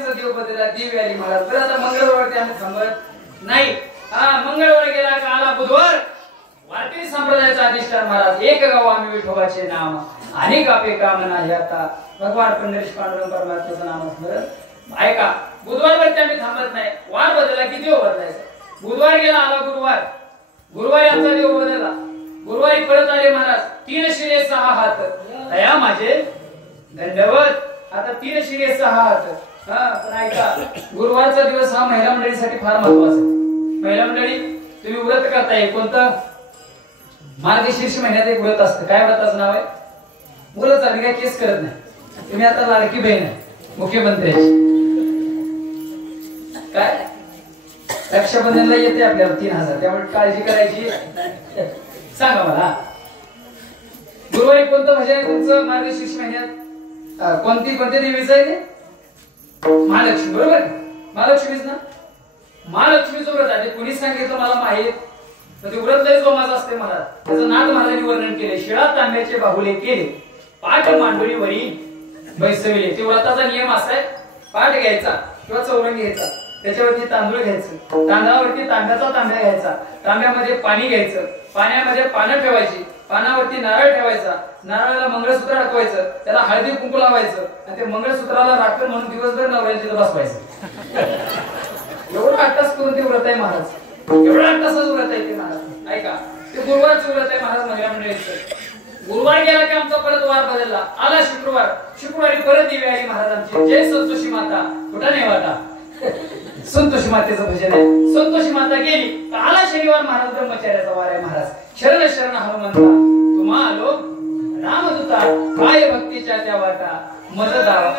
आमचा देव बदलला, दिवे आली महाराज. तर आता मंगळवारवरती आम्ही थांबत नाही. मंगळवार गेला का आला बुधवार, वारकरी संप्रदायाचा अधिष्ठान महाराज. एक गाव आम्ही विठोबाचे नाम अनेक आपे काम नाही. आता भगवान पंढरीश पांडुरंग परमात्म्याचं नाम स्मरण ऐका. बुधवारवरती आम्ही थांबत नाही. वार बदलला की देव बदलायचा. बुधवार गेला आला गुरुवार, गुरुवारी आमचा देव बदलला. गुरुवारी परत आले महाराज. 3 शिरे 6 हात दया माझे दंडवत. आता 3 शिरे 6 हात. पण ऐका, गुरुवारचा दिवस हा महिला मंडळीसाठी फार महत्वाचा आहे. महिला मंडळी तुम्ही व्रत करताय कोणतं? मार्गशीर्ष महिन्यात एक व्रत असतं. काय व्रताचं नाव आहे? बोलत आम्ही काय केस करत नाही. तुम्ही आता लाडकी बहीण आहे मुख्यमंत्र्याची. काय रक्षाबंधनला येते आपल्याला 3000, त्यामुळे काळजी करायची. सांगा मला गुरुवारी कोणतं भजन आहे तुमचं मार्गशीर्ष महिन्यात? कोणत्या देवीचं आहे ते? महालक्ष्मी, बरोबर? महालक्ष्मीच ना. महालक्ष्मीचं व्रत आहे. कोणी सांगितलं मला माहित. तर ते व्रत लय जोमाचं असते महाराज. त्याचं नाथ महाराजांनी वर्णन केले. शिळा तांब्याचे बाहुले केले, पाठ मांडोळी वरी बैसविले. ते व्रताचा नियम असा आहे, पाठ घ्यायचा किंवा चौरंग घ्यायचा, त्याच्यावरती तांदूळ घ्यायचं, तांदळावरती तांब्याचा तांब्या घ्यायचा, तांब्यामध्ये पाणी घ्यायचं, पाण्यामध्ये पानं ठेवायची, पानावरती नारळ ठेवायचा, नारळाला मंगळसूत्र अडकवायचं, त्याला हळदी कुंकू लावायचं आणि ते मंगळसूत्राला राखण म्हणून दिवसभर नवऱ्याच्या बसवायचं. एवढं 8 तास करून ते व्रत आहे महाराज. एवढं 8 तासाचं व्रत आहे ते महाराज. ऐका, ते गुरुवारचं व्रत आहे महाराज महिला मंडळीचं. गुरुवार गेला की आमचा परत वार बदलला. आला शुक्रवार, शुक्रवारी परत दिवे आली महाराज आमची. जय संतोषी माता, कुठं नाही वाटा. संतोषी मातेचं भजन आहे. संतोषी माता गेली, आला शनिवार महाराज. ब्रह्मचार्याचा वार आहे महाराज. शरण शरण हनुमंता तुम्हा आलो रामदूता, काय भक्तीच्या त्या वाटा मद दावा.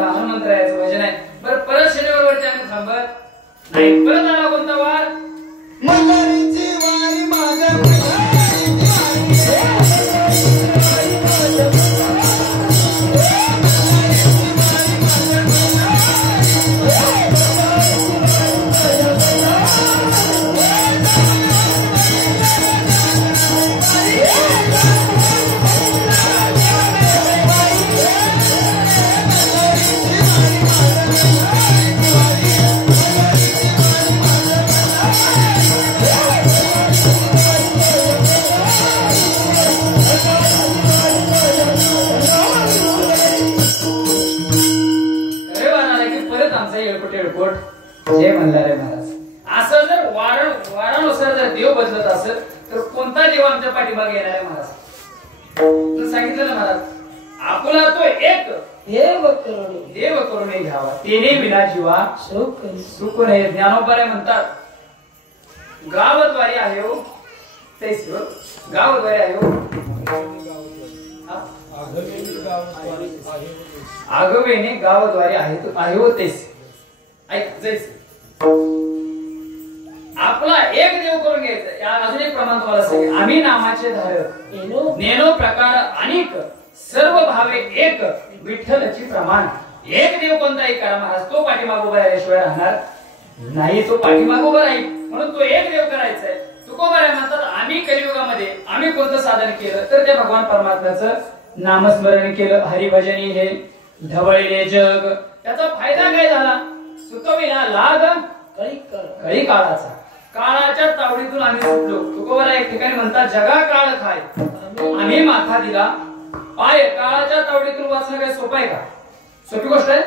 हनुमंतरायाचं भजन आहे. बरं, परत शनिवारवरती आम्ही थांबत नाही. परत आला कोणता वार? मल्हारीची वारी माझ्या जय मल्हारी महाराज. असं जर वारानुसार जर देव बदलत असेल तर कोणता देव आमच्या पाठीमागे येणार आहे महाराज? सांगितलं ना महाराज, आपला तो एक देव करून घ्यावा, तेने विना जीवा सुख नाही. ज्ञानोबा म्हणतात, गावद्वारे आहे हो तेच गावद्वारे आहे हो, आगवेने गावद्वारे आहे हो तेच. आपला एक देव करून घ्यायचा. अजून एक प्रमाण तुम्हाला सांगेल, आम्ही नामाचे धारक नेनो प्रकार अनेक सर्व भावे एक विठ्ठलची प्रमाण. एक देव कोणताही करा महाराज, तो पाठीमाग उभा राहिल्याशिवाय राहणार नाही. तो पाठीमाग उभा राहील म्हणून तो एक देव करायचा आहे. तुकोबा राय म्हणतात, आम्ही कलियुगामध्ये आम्ही कोणतं साधन केलं तर ते भगवान परमात्म्याचं नामस्मरण केलं, हरिभजनी हे ढवळले जग. त्याचा फायदा काय झाला? सुतविला लाग कळी काळाचा. काळाच्या तावडीतून आम्ही सुटलो. तुकोबा एक ठिकाणी म्हणतात, जगा काळ खाय आम्ही माथा दिला पाय. काळाच्या तावडीतून वाचणं काय सोपं आहे का? सोपी गोष्ट आहे?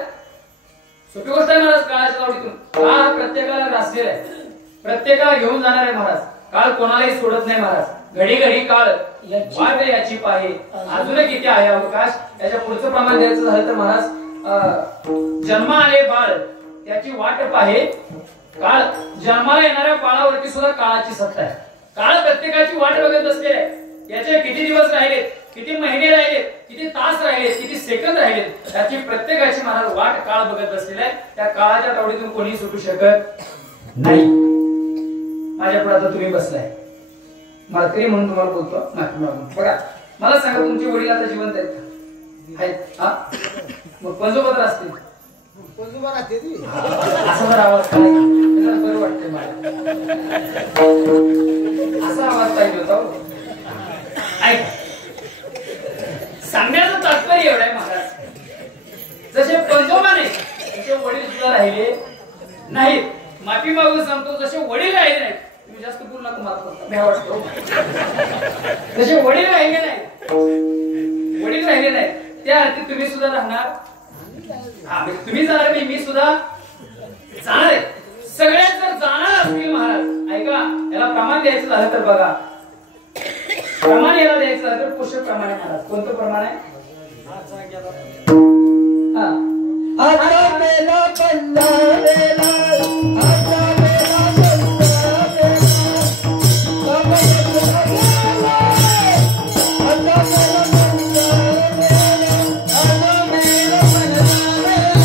सोपी गोष्ट आहे महाराज. काळाच्या तावडीतून काळ प्रत्येकाला ग्रासलेला आहे. प्रत्येकाला घेऊन जाणार आहे महाराज. काळ कोणालाही सोडत नाही महाराज. घडी घडी काळ वाट याची पाहे. अजून किती आहे अवकाश. याच्या पुढचं प्रमाण द्यायचं झालं तर महाराज, जन्म आले बाळ त्याची वाट पाहे. काळ जन्माला येणाऱ्या बाळावरती सुद्धा काळाची सत्ता आहे. काळ प्रत्येकाची वाट बघत असते. याचे किती दिवस राहिलेत, किती महिने राहिलेत, किती तास राहिलेत, किती सेकंद राहिलेत, त्याची प्रत्येकाची महाराज वाट काळ बघत असलेला आहे. त्या काळाच्या तावडीतून कोणी सुटू शकत नाही. माझ्या पुढे आता तुम्ही बसलाय, मला तरी म्हणून तुम्हाला बोलतो माफी मागून. बघा मला सांगा, तुमचे वडील आता जिवंत आहेत हा? मग पंजोबत असतील असा जर आवाज बरं वाटतंय मला. असा आवाज पाहिजे होता. ऐक, सांगण्याचं तात्पर्य एवढं आहे महाराज, जसे पंजोबा नाही तसे वडील सुद्धा राहिले नाहीत. माफी मागून सांगतो, जसे वडील राहिले नाहीत. तुम्ही जास्त बोलू नका, मला भ्या वाटतो. जसे वडील राहिले नाही, वडील राहिले नाही, त्या अर्थी तुम्ही सुद्धा राहणार. हा, तुम्ही जाणार नाही, मी सुद्धा जाणार आहे. सगळ्यात जर जाणार असतील महाराज, ऐका, याला प्रमाण द्यायचं झालं तर बघा, प्रमाण याला द्यायचं झालं तर पुष्प प्रमाण आहे महाराज. कोणतं प्रमाण आहे? आता मेला पंजा मेला, आता मेला पंजा मेला, आता मेला पंजा मेला, आता मेला पंजा मेला, आता मेला पंजा मेला, आता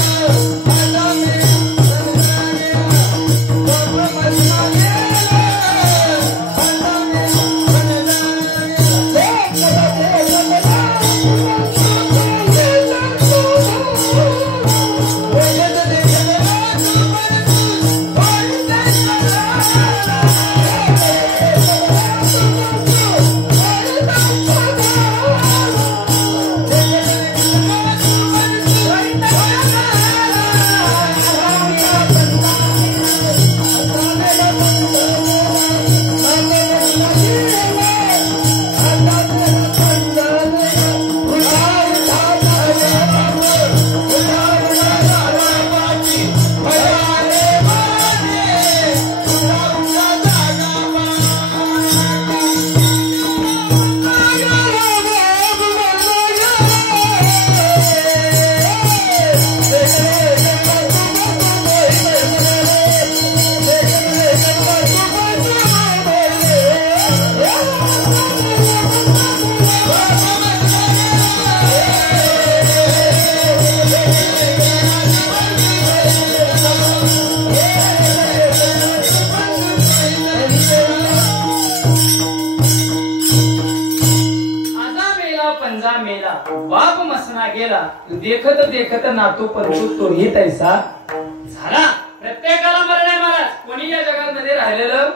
बाप मसना गेला, देखत देखत नातू परंतु तोही तैसा झाला. प्रत्येकाला मरण आहे महाराज. कोणी या जगामध्ये राहिलेलं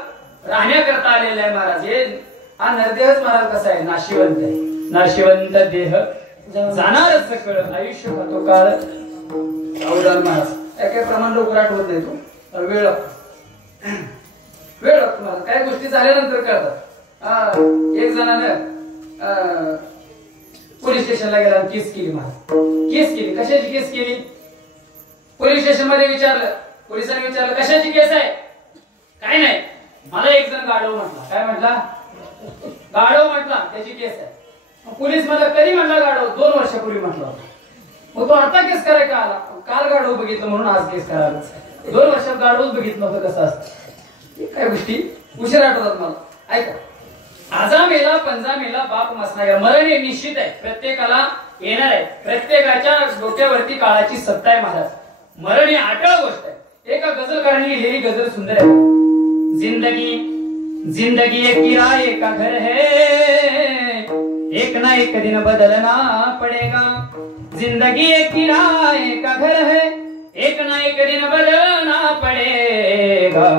राहण्याकरता आलेलं आहे महाराज. हे हा नरदेहच महाराज कसा आहे, नाशिवंत आहे. नाशिवंत देह जाणारच सकळ, आयुष्य खातो काळ अवदान महाराज. काही प्रमाण लवकर आठवत नाही, तो वेळ वेळ तुम्हाला काही गोष्टी झाल्यानंतर कळतात. एक जणानं पोलीस स्टेशनला गेला, केस केली महाराज. केस केली, कशाची केस केली? पोलीस स्टेशन मध्ये विचारलं, पोलिसांनी विचारलं कशाची केस आहे? काय नाही, मला एक जण गाढव म्हटला. काय म्हटला? गाढव म्हटला, त्याची केस आहे. पोलीस मला कधी म्हटला गाढव? 2 वर्षापूर्वी म्हटला. मग तो आता केस करायला आला, काल गाढव बघितलं म्हणून आज केस करायला. 2 वर्षात गाढवच बघितलं होतं कसं असतं. काय गोष्टी उशीर आठवतात मला. ऐका, आजा मेला पंजा मेला बाप मसना गेला. मरण हे निश्चित आहे, प्रत्येकाला येणार आहे. प्रत्येकाच्या डोक्यावरती काळाची सत्ता आहे महाराज. मरण ही अटळ गोष्ट आहे. एका गजलकारांनी लिहिलेली गजल सुंदर आहे. जिंदगी जिंदगी एक किराए का घर है, एक ना एक दिन बदलना पड़ेगा. जिंदगी एक किराए का घर है, एक ना एक दिन बदलना पड़ेगा.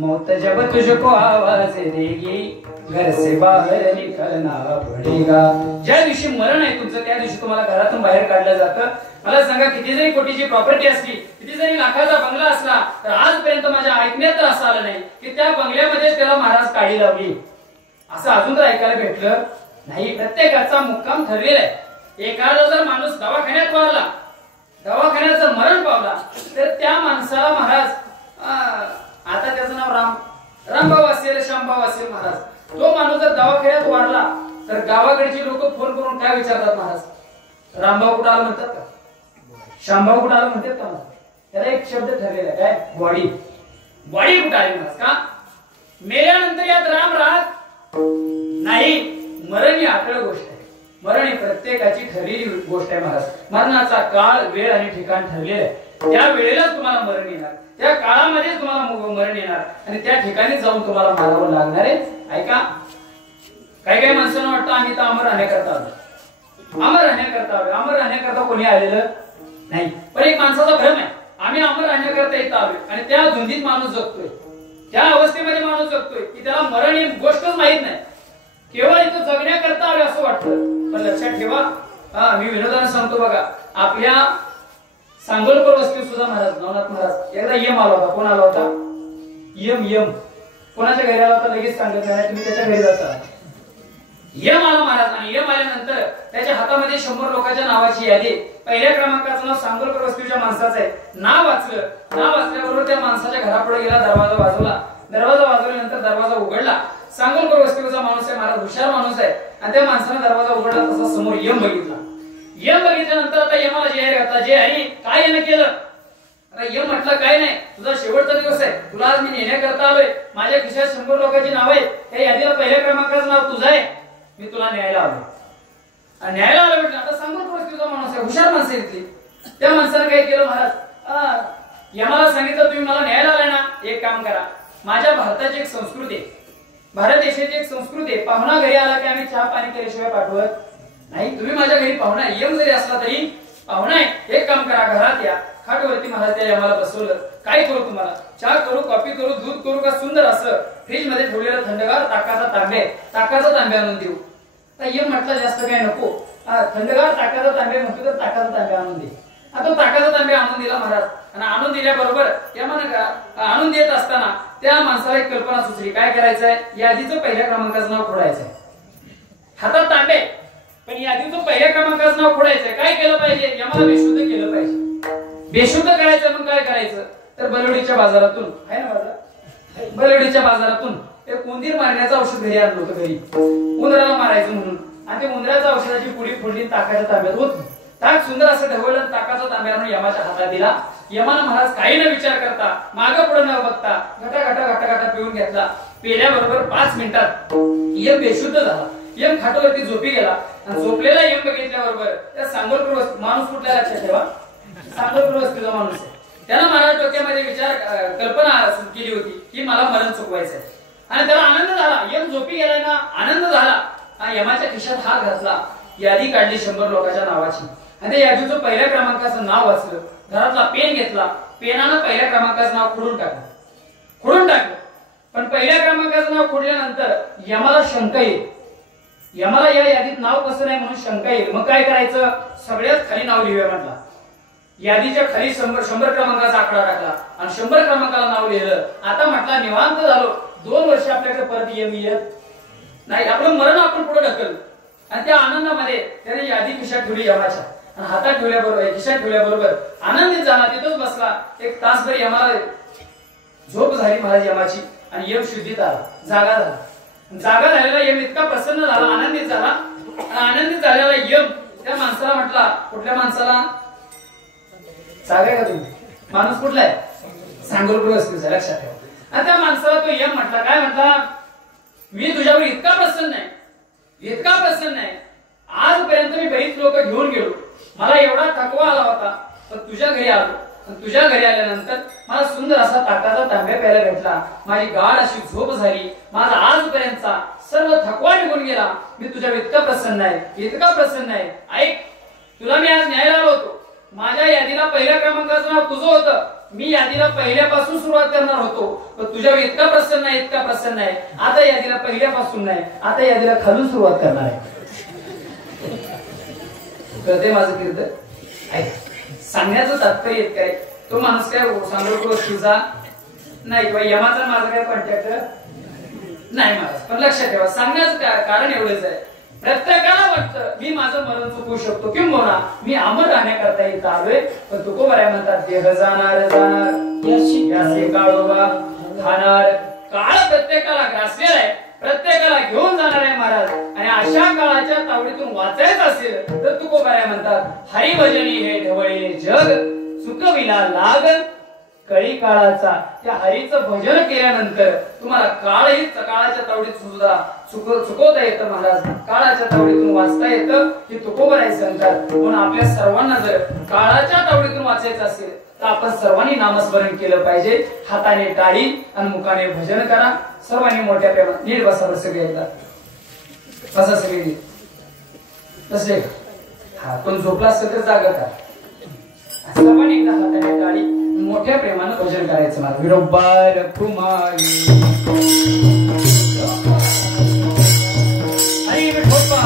मौत जब तुझको आवाज देगी, घर से बाहेर निकलना पडेगा. ज्या दिवशी मरण आहे तुमचं, त्या दिवशी तुम्हाला घरातून बाहेर काढलं जातं. मला सांगा, किती जरी कोटीची प्रॉपर्टी असली, किती जरी लाखाचा बंगला असला, तर आजपर्यंत माझ्या ऐकण्यात असं आलं नाही की त्या बंगल्यामध्ये त्याला महाराज काढी लावली. असं अजून तर ऐकायला भेटलं नाही. प्रत्येकाचा मुक्काम ठरलेला आहे. एखादा जर माणूस दवाखान्यात वारला, दवाखान्यात जर मरण पावला, तर त्या माणसाला महाराज आता त्याचं नाव रामभाऊ असेल शामभाऊ असेल महाराज, तो माणूस जर दवाखान्यात वारला तर गावाकडची लोक फोन करून काय विचारतात महाराज, रामभाऊ कुठं आला म्हणतात का, शामभाऊ कुठं आला म्हणतात का? त्याला एक शब्द ठरलेला काय, बॉडी. बॉडी कुठं आली महाराज? का मेल्यानंतर यात राम राहत नाही. मरण ही अटळ गोष्ट आहे. मरण ही प्रत्येकाची ठरलेली गोष्ट आहे महाराज. मरणाचा काळ, वेळ आणि ठिकाण ठरलेलं आहे. त्या वेळेलाच तुम्हाला मरण येणार, त्या काळामध्येच तुम्हाला मरण येणार आणि त्या ठिकाणी जाऊन तुम्हाला मारावं लागणार आहे. ऐका, काही काही माणसांना वाटतं आम्ही तर अमर राहण्याकरता आलो, अमर राहण्याकरता आलो. अमर राहण्याकरता कोणी आलेलं नाही. पण एक माणसाचा भ्रम आहे, आम्ही अमर राहण्याकरता इथं आलोय आणि त्या धुंदीत माणूस जगतोय, त्या अवस्थेमध्ये माणूस जगतोय की त्याला मरण ही गोष्टच माहित नाही. केवळ इथं जगण्याकरता आलोय असं वाटतं. पण लक्षात ठेवा, मी विनोदाने सांगतो बघा, आपल्या सांगोलकर वस्ती सुद्धा महाराज, नवनाथ महाराज एकदा यम आला होता. कोण आला होता? यम. कोणाच्या घरी आला होता लगेच सांगत नाही, तुम्ही त्याच्या घरी जाता. यम आला महाराज आणि यम आल्यानंतर त्याच्या हातामध्ये 100 लोकांच्या नावाची यादी. पहिल्या क्रमांकाचं नाव सांगोलकर वस्तीच्या माणसाचं आहे. नाव वाचलं. नाव वाचल्याबरोबर त्या माणसाच्या घरापुढे गेला, दरवाजा वाजवला. दरवाजा वाजवल्यानंतर दरवाजा उघडला. सांगोलकर वस्तीचा माणूस आहे महाराज, हुशार माणूस आहे. आणि त्या माणसाने दरवाजा उघडला, तसा समोर यम बघितला. यम बघितल्यानंतर आता यमाला जे घातला, जे हरी काय यानं केलं? आता यम म्हटलं काय नाही, तुझा शेवटचा दिवस आहे, तुला आज मी नेण्याकरता आलोय. माझ्या खिशात 100 लोकांची नाव आहेत, त्या यादीला पहिल्या क्रमांकाचं नाव तुझं आहे, मी तुला न्यायला आलो. आणि न्यायला आलं म्हटलं. आता सांगोलकर वस्तीचा माणूस आहे, हुशार माणसं इथली. त्या माणसानं काय केलं महाराज, यमाला सांगितलं तुम्ही मला न्यायला आलाय ना, एक काम करा, माझ्या भारताची एक संस्कृती आहे, भारत देशाची एक संस्कृती आहे, पाहुणा घरी आला की आम्ही चहा पाणी केल्याशिवाय पाठवत नाही. तुम्ही माझ्या घरी पाहुणा आहे, यम जरी असला तरी पाहुणा आहे. एक काम करा, घरात या. खाटवरती महाराज त्या यमाला बसवलं. काय करू तुम्हाला? चहा करू, कॉफी करू, दूध करू का सुंदर असं फ्रीज मध्ये ठेवलेलं थंडगार ताकाचा तांब्या आणून देऊ? यम म्हटलं जास्त काय नको, थंडगार ताकाचा तांब्या म्हणतो तर ताकाचा तांब्या आणून दे. आता ताकाचा तांब्या आणून दिला महाराज. आणि आणून दिल्याबरोबर यमानं आणून देत असताना त्या माणसाला एक कल्पना सुचली. काय करायचंय? यादीचं पहिल्या क्रमांकाचं नाव खोडायचंय. हातात तांबे, पण यादीचं पहिल्या क्रमांकाचं नाव खोडायचंय. काय केलं पाहिजे? यमाला बेशुद्ध केलं पाहिजे. बेशुद्ध करायचं मग काय करायचं? तर बलवडीच्या बाजारातून आहे ना बाजार, बलवडीच्या बाजारातून ते उंदीर मारण्याचं औषध घरी आणलं होतं. घरी उंदराला मारायचं म्हणून. आणि ते उंदराच्या औषधाची पुडी फोडली, ताकाच्या तांब्यात होत. ताक सुंदर असं ढवळलं, ताकाचा तांब्या म्हणून यमाच्या हातात दिला. यमानं महाराज काही न विचार करता, मागं पुढे न बघता घटा पिऊन घेतला. पेल्याबरोबर 5 मिनिटात यम बेशुद्ध झाला. यम खाटावरती झोपी गेला. आणि झोपलेला यम बघितल्याबरोबर त्या सांगोलकर माणूस कुठल्या लक्षात ठेवा, सांगोलकर वस्तीचा माणूस आहे. त्यानं महाराज डोक्यामध्ये कल्पना केली होती की मला मरण चुकवायचंय. आणि त्याला आनंद झाला. यम झोपी गेलाय ना, आनंद झाला. आणि यमाच्या खिशात हात घातला, यादी काढली 100 लोकांच्या नावाची. आणि त्या यादीचं पहिल्या क्रमांकाचं नाव वाचलं. घरातला पेन घेतला, पेनानं पहिल्या क्रमांकाचं नाव खोडून टाकलं. पण पहिल्या क्रमांकाचं नाव खोडल्यानंतर यमाला शंका येईल. यमाला या यादीत नाव कसं नाही म्हणून शंका येईल. मग काय करायचं? सगळ्यात खाली नाव लिहूया म्हटला. यादीच्या खाली 100 क्रमांकाचा आकडा टाकला आणि 100 क्रमांकाला नाव लिहिलं. आता म्हटला निवांत झालो, 2 वर्ष आपल्याकडे परत येत नाही, आपलं मरण आपण पुढे ढकल. आणि त्या आनंदामध्ये त्याने यादी खिशात ठेवली यमाच्या. आणि हातात ठेवल्याबरोबर, खिशात ठेवल्याबरोबर आनंदित झाला. तिथंच बसला. 1 तासभर यमाला झोप झाली महाराज यमाची. आणि यम शुद्धीत आला, जागा झाला. जागा झालेला यम इतका प्रसन्न झाला, आनंदित झाला. आनंदित झालेला यम त्या माणसाला म्हटला, कुठल्या माणसाला? जागा का तुम्ही? माणूस कुठला आहे? सांगोलकर वस्तीचा, लक्षात ठेवा. आणि त्या माणसाला तो यम म्हटला, काय म्हटला? मी तुझ्यावर इतका प्रसन्न आहे, आजपर्यंत मी बरीच लोक घेऊन गेलो, मला एवढा थकवा आला होता, पण तुझ्या घरी आलो. तुझ्या घरी आल्यानंतर मला सुंदर असा ताकाचा तांब्या प्यायला भेटला. माझी गाढ अशी झोप झाली. माझा आजपर्यंतचा सर्व थकवा निघून गेला. मी तुझ्यावर इतका प्रसन्न आहे. ऐक, तुला मी आज न्यायला आलो होतो. माझ्या यादीला पहिल्या क्रमांकाचं नाव तुझं होतं. मी यादीला पहिल्यापासून सुरुवात करणार होतो, पण तुझ्यावर इतका प्रसन्न आहे. आता यादीला पहिल्यापासून नाही, आता यादीला खालून सुरुवात करणार आहे. कळते माझं कीर्तन? सांगण्याचं तात्पर्य काय? तो माणूस काय सांगोलकर वस्तीचा नाही किंवा यमाचा माझं काय कॉन्टॅक्ट नाही महाराज. पण लक्षात ठेवा, सांगण्याचं कारण एवढंच आहे, प्रत्येकाला वाटतं मी माझं मरण चुकवू शकतो, किंबहुना मी अमर राहण्याकरता इथं आलोय. पण तुकोबाराय म्हणतात, देह जाणार यासे काळोबा खाणार काळ प्रत्येकाला ग्रासलेला आहे, प्रत्येकाला घेऊन जाणार आहे महाराज. आणि अशा काळाच्या तावडीतून वाचायचं असेल तर तुकोबाराय म्हणतात, हरिभजनी हे ढवळीले जग चुकविला लाग कळी काळाचा. त्या हरीचं भजन केल्यानंतर तुम्हाला काळही काळाच्या तावडीत सुद्धा चुकवता येतं महाराज, काळाच्या तावडीतून वाचता येतं हे तुकोबाराय सांगतात. म्हणून आपल्या सर्वांना जर काळाच्या तावडीतून वाचायचं असेल तर आपण सर्वांनी नामस्मरण केलं पाहिजे. हाताने टाळी आणि मुखाने भजन करा. सर्वांनी मोठ्या प्रेमात नीट बसा. सगळे येतात असं सगळे तसे हा कोण झोपला असेल तर जागा करा. सर्वांनी एकदा हाताने टाळी मोठ्या प्रेमानं भजन करायचं. मला विडोबार कुमारी हरी विठोबा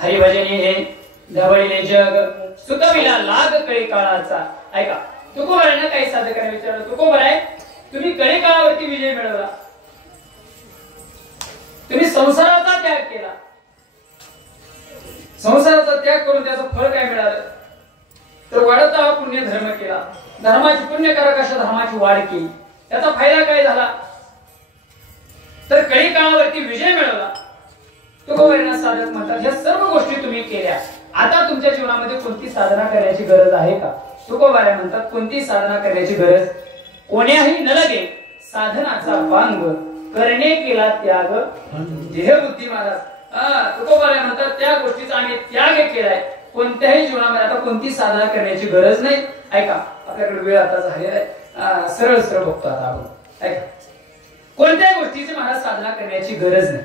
हरिभजनी हे ढवळीले जग सुकविला लाग कळी काळाचा. ऐका तुकोबारायनं काही साधकांना विचारलं, तुकोबाराय तुम्ही कळी काळावरती विजय मिळवला, तुम्ही संसाराचा त्याग केला, संसाराचा त्याग करून त्याचं फळ काय मिळालं तर वाढता पुण्य धर्म केला, धर्माची पुण्यकारक अशा धर्माची वाढ केली, त्याचा फायदा काय झाला तर कळी काळावरती विजय मिळवला. तुकोबारायनं साधक म्हणतात ह्या सर्व गोष्टी तुम्ही केल्या, आता तुमच्या जीवनामध्ये कोणती साधना करण्याची गरज आहे का? तुकोबाराय म्हणतात कोणती साधना करण्याची गरज कोण्याही न लगे, साधनाचा बांग करणे केला त्याग देह बुद्धी. महाराज तुकोबाराय म्हणतात त्या गोष्टीचा आम्ही त्याग केलाय, कोणत्याही जीवनामध्ये आता कोणती साधना करण्याची गरज नाही. ऐका आपल्याकडे वेळ आता झालेला आहे, सरळ सरळ बघतो आता आपण. ऐका कोणत्याही गोष्टीची महाराज साधना करण्याची गरज नाही.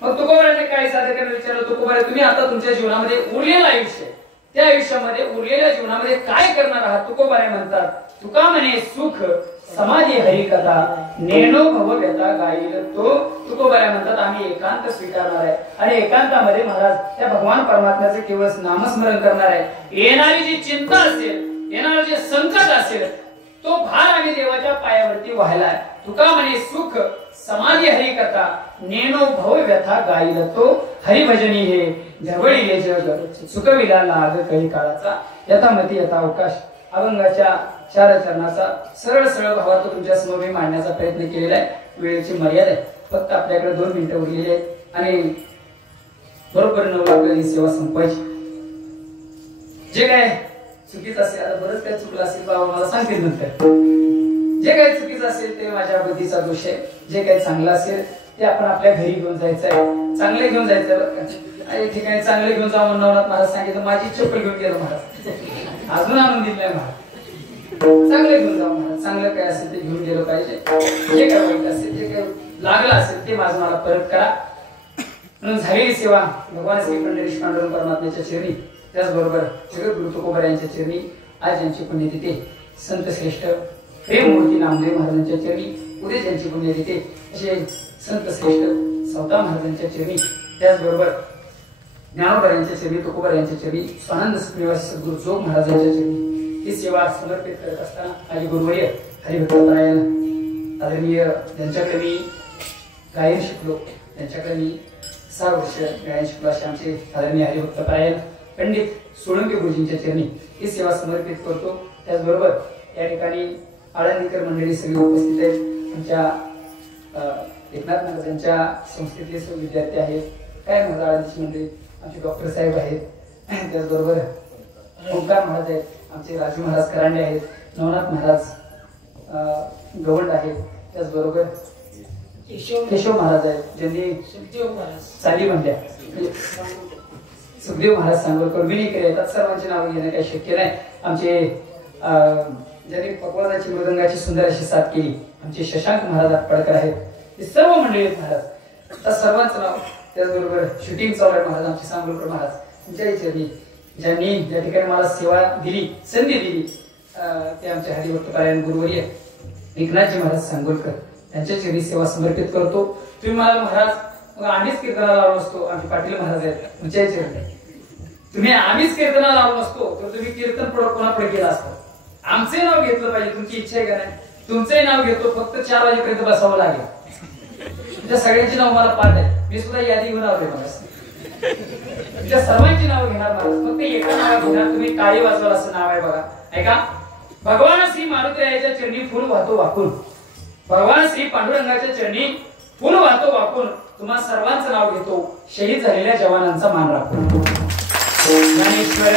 मग तुकोबारायने काय साधकांना विचारलं, तुकोबाराय तुम्ही आता तुमच्या जीवनामध्ये उरलेलं आयुष्य, त्या आयुष्यामध्ये उरलेल्या जीवनामध्ये काय करणार आहात? तुकोबाराय म्हणतात तुका म्हणे सुख समाधी हरिकथा नेणो भव व्यथा गाईल तो. तुकोबाराय म्हणतात आम्ही एकांत स्वीकारणार आहे आणि एकांतामध्ये महाराज त्या भगवान परमात्म्याचे केवळ नामस्मरण करणार आहे. येणारी जी चिंता असेल, येणारं जे संकट असेल तो भार आम्ही देवाच्या पायावरती व्हायला. तुका म्हणे सुख समाधी हरिकथा नेणो भव व्यथा गाईल तो. हरिभजनी हे ढवळीले जग सुकविला लाग कळी काळाचा. यथामती यथा अवकाश अभंगाच्या 4 चरणाचा सरळ सरळ भावार्थ तुमच्या समोर मी मांडण्याचा प्रयत्न केलेला आहे. वेळेची मर्यादा आहे, फक्त आपल्याकडे 2 मिनिटं उरलेली आहेत आणि बरोबर 9 ला ही सेवा संपवायची. जे काय चुकीचं असेल, आता बरंच काय चुकलं असेल बाबा मला सांगतील नंतर, जे काही चुकीचं असेल ते माझ्या बुद्धीचा दोष आहे, जे काही चांगलं असेल ते आपण आपल्या घरी घेऊन जायचंय, चांगले घेऊन जायचंय. ठिकाणी चांगले घेऊन जावं म्हणून महाराज सांगितलं, माझी चप्पल घेऊन गेलो महाराज. अजून आणून दिलंय महाराज. चांगलं घेऊन जाऊ महाराज. चांगलं काय असेल ते घेऊन गेलं पाहिजे. जे काय वाईट असेल जे काय लागलं असेल ते माझं मला परत करा. म्हणून झालेली सेवा भगवान श्री पंढरीश पांडुरंग परमात्म्याच्या चरणी, त्याचबरोबर जगद्गुरु तुकोबा यांच्या चरणी, आज यांची पुण्यतिथी संत श्रेष्ठ प्रेममूर्ती नामदेव महाराजांच्या चरणी, उद्या ज्यांची पुण्यतिथी असे संत श्रेष्ठ सावता महाराजांच्या चरणी, त्याचबरोबर ज्ञानोबा यांच्या चरणी, तुकोबा यांच्या चरणी, स्वानंद निवासी सद्गुरु जोग महाराजांच्या चरणी ही सेवा समर्पित करत असताना माझे गुरुवर्य हरिभक्तपरायण आदरणीय ज्यांच्याकडे मी गायन शिकलो, त्यांच्याकडे मी 6 वर्ष गायन शिकलो असे आमचे आदरणीय हरिभक्तपरायण पंडित सोळंके गुरुजींच्या चरणी ही सेवा समर्पित करतो. त्याचबरोबर या ठिकाणी आळंदीकर मंडळी सगळी उपस्थित आहेत. आमच्या एकनाथ महाराजांच्या संस्थेतले सर्व विद्यार्थी आहेत. काय महाराज आळंदीची मंडळी आमचे डॉक्टर साहेब आहेत. त्याचबरोबर ओंकार महाराज आहेत, आमचे राजू महाराज करांडे आहेत, नवनाथ महाराज गवंड आहेत, त्याचबरोबर केशव महाराज आहेत ज्यांनी चाली म्हणल्या, सुखदेव महाराज सांगोलकर विनिकर येतात. सर्वांची नावं घेणं काही शक्य नाही. आमचे ज्यांनी पकवाजाची मृदंगाची सुंदर अशी साथ केली आमचे शशांक महाराज आटपाडकर आहेत. हे सर्व मंडळी आहेत महाराज. त्या सर्वांचं नाव, त्याचबरोबर शूटिंग चालू महाराज आमचे सांगोलकर महाराज तुमच्याही चरणी ज्यांनी या ठिकाणी मला सेवा दिली, संधी दिली, ते आमचे हरिभक्तपरायण गुरुवर्य एकनाथजी महाराज सांगोलकर त्यांच्या चरणी सेवा समर्पित करतो. तुम्ही मला महाराज मग आम्हीच कीर्तनाला लावलो असतो, आमचे पाटील महाराज आहेत तुमच्या चरणी, तुम्ही आम्हीच कीर्तनाला लावलो असतो तर तुम्ही कीर्तन पुढे कोणा पुढे केला असतो. आमचे नाव घेतलं पाहिजे, तुमची इच्छा आहे का नाही? तुमचंही नाव घेतो, फक्त 4 वाजेपर्यंत बसावं लागेल. तुमच्या सगळ्यांची नाव मला पाठ आहे, मी सुद्धा यादी घेऊन आलोय मला. तुमच्या सर्वांची नाव घेणार महाराज, फक्त एका नाव घेणार, तुम्ही टाळी वाजवाल असं नाव आहे बघा. ऐका, भगवान श्री मारुतीरायाच्या चरणी फुल वाहतो वाकून, भगवान श्री पांडुरंगाच्या चरणी फुल वाहतो वाकून, तुम्हा सर्वांचं नाव घेतो, शहीद झालेल्या जवानांचा मान राखून. ज्ञानेश्वर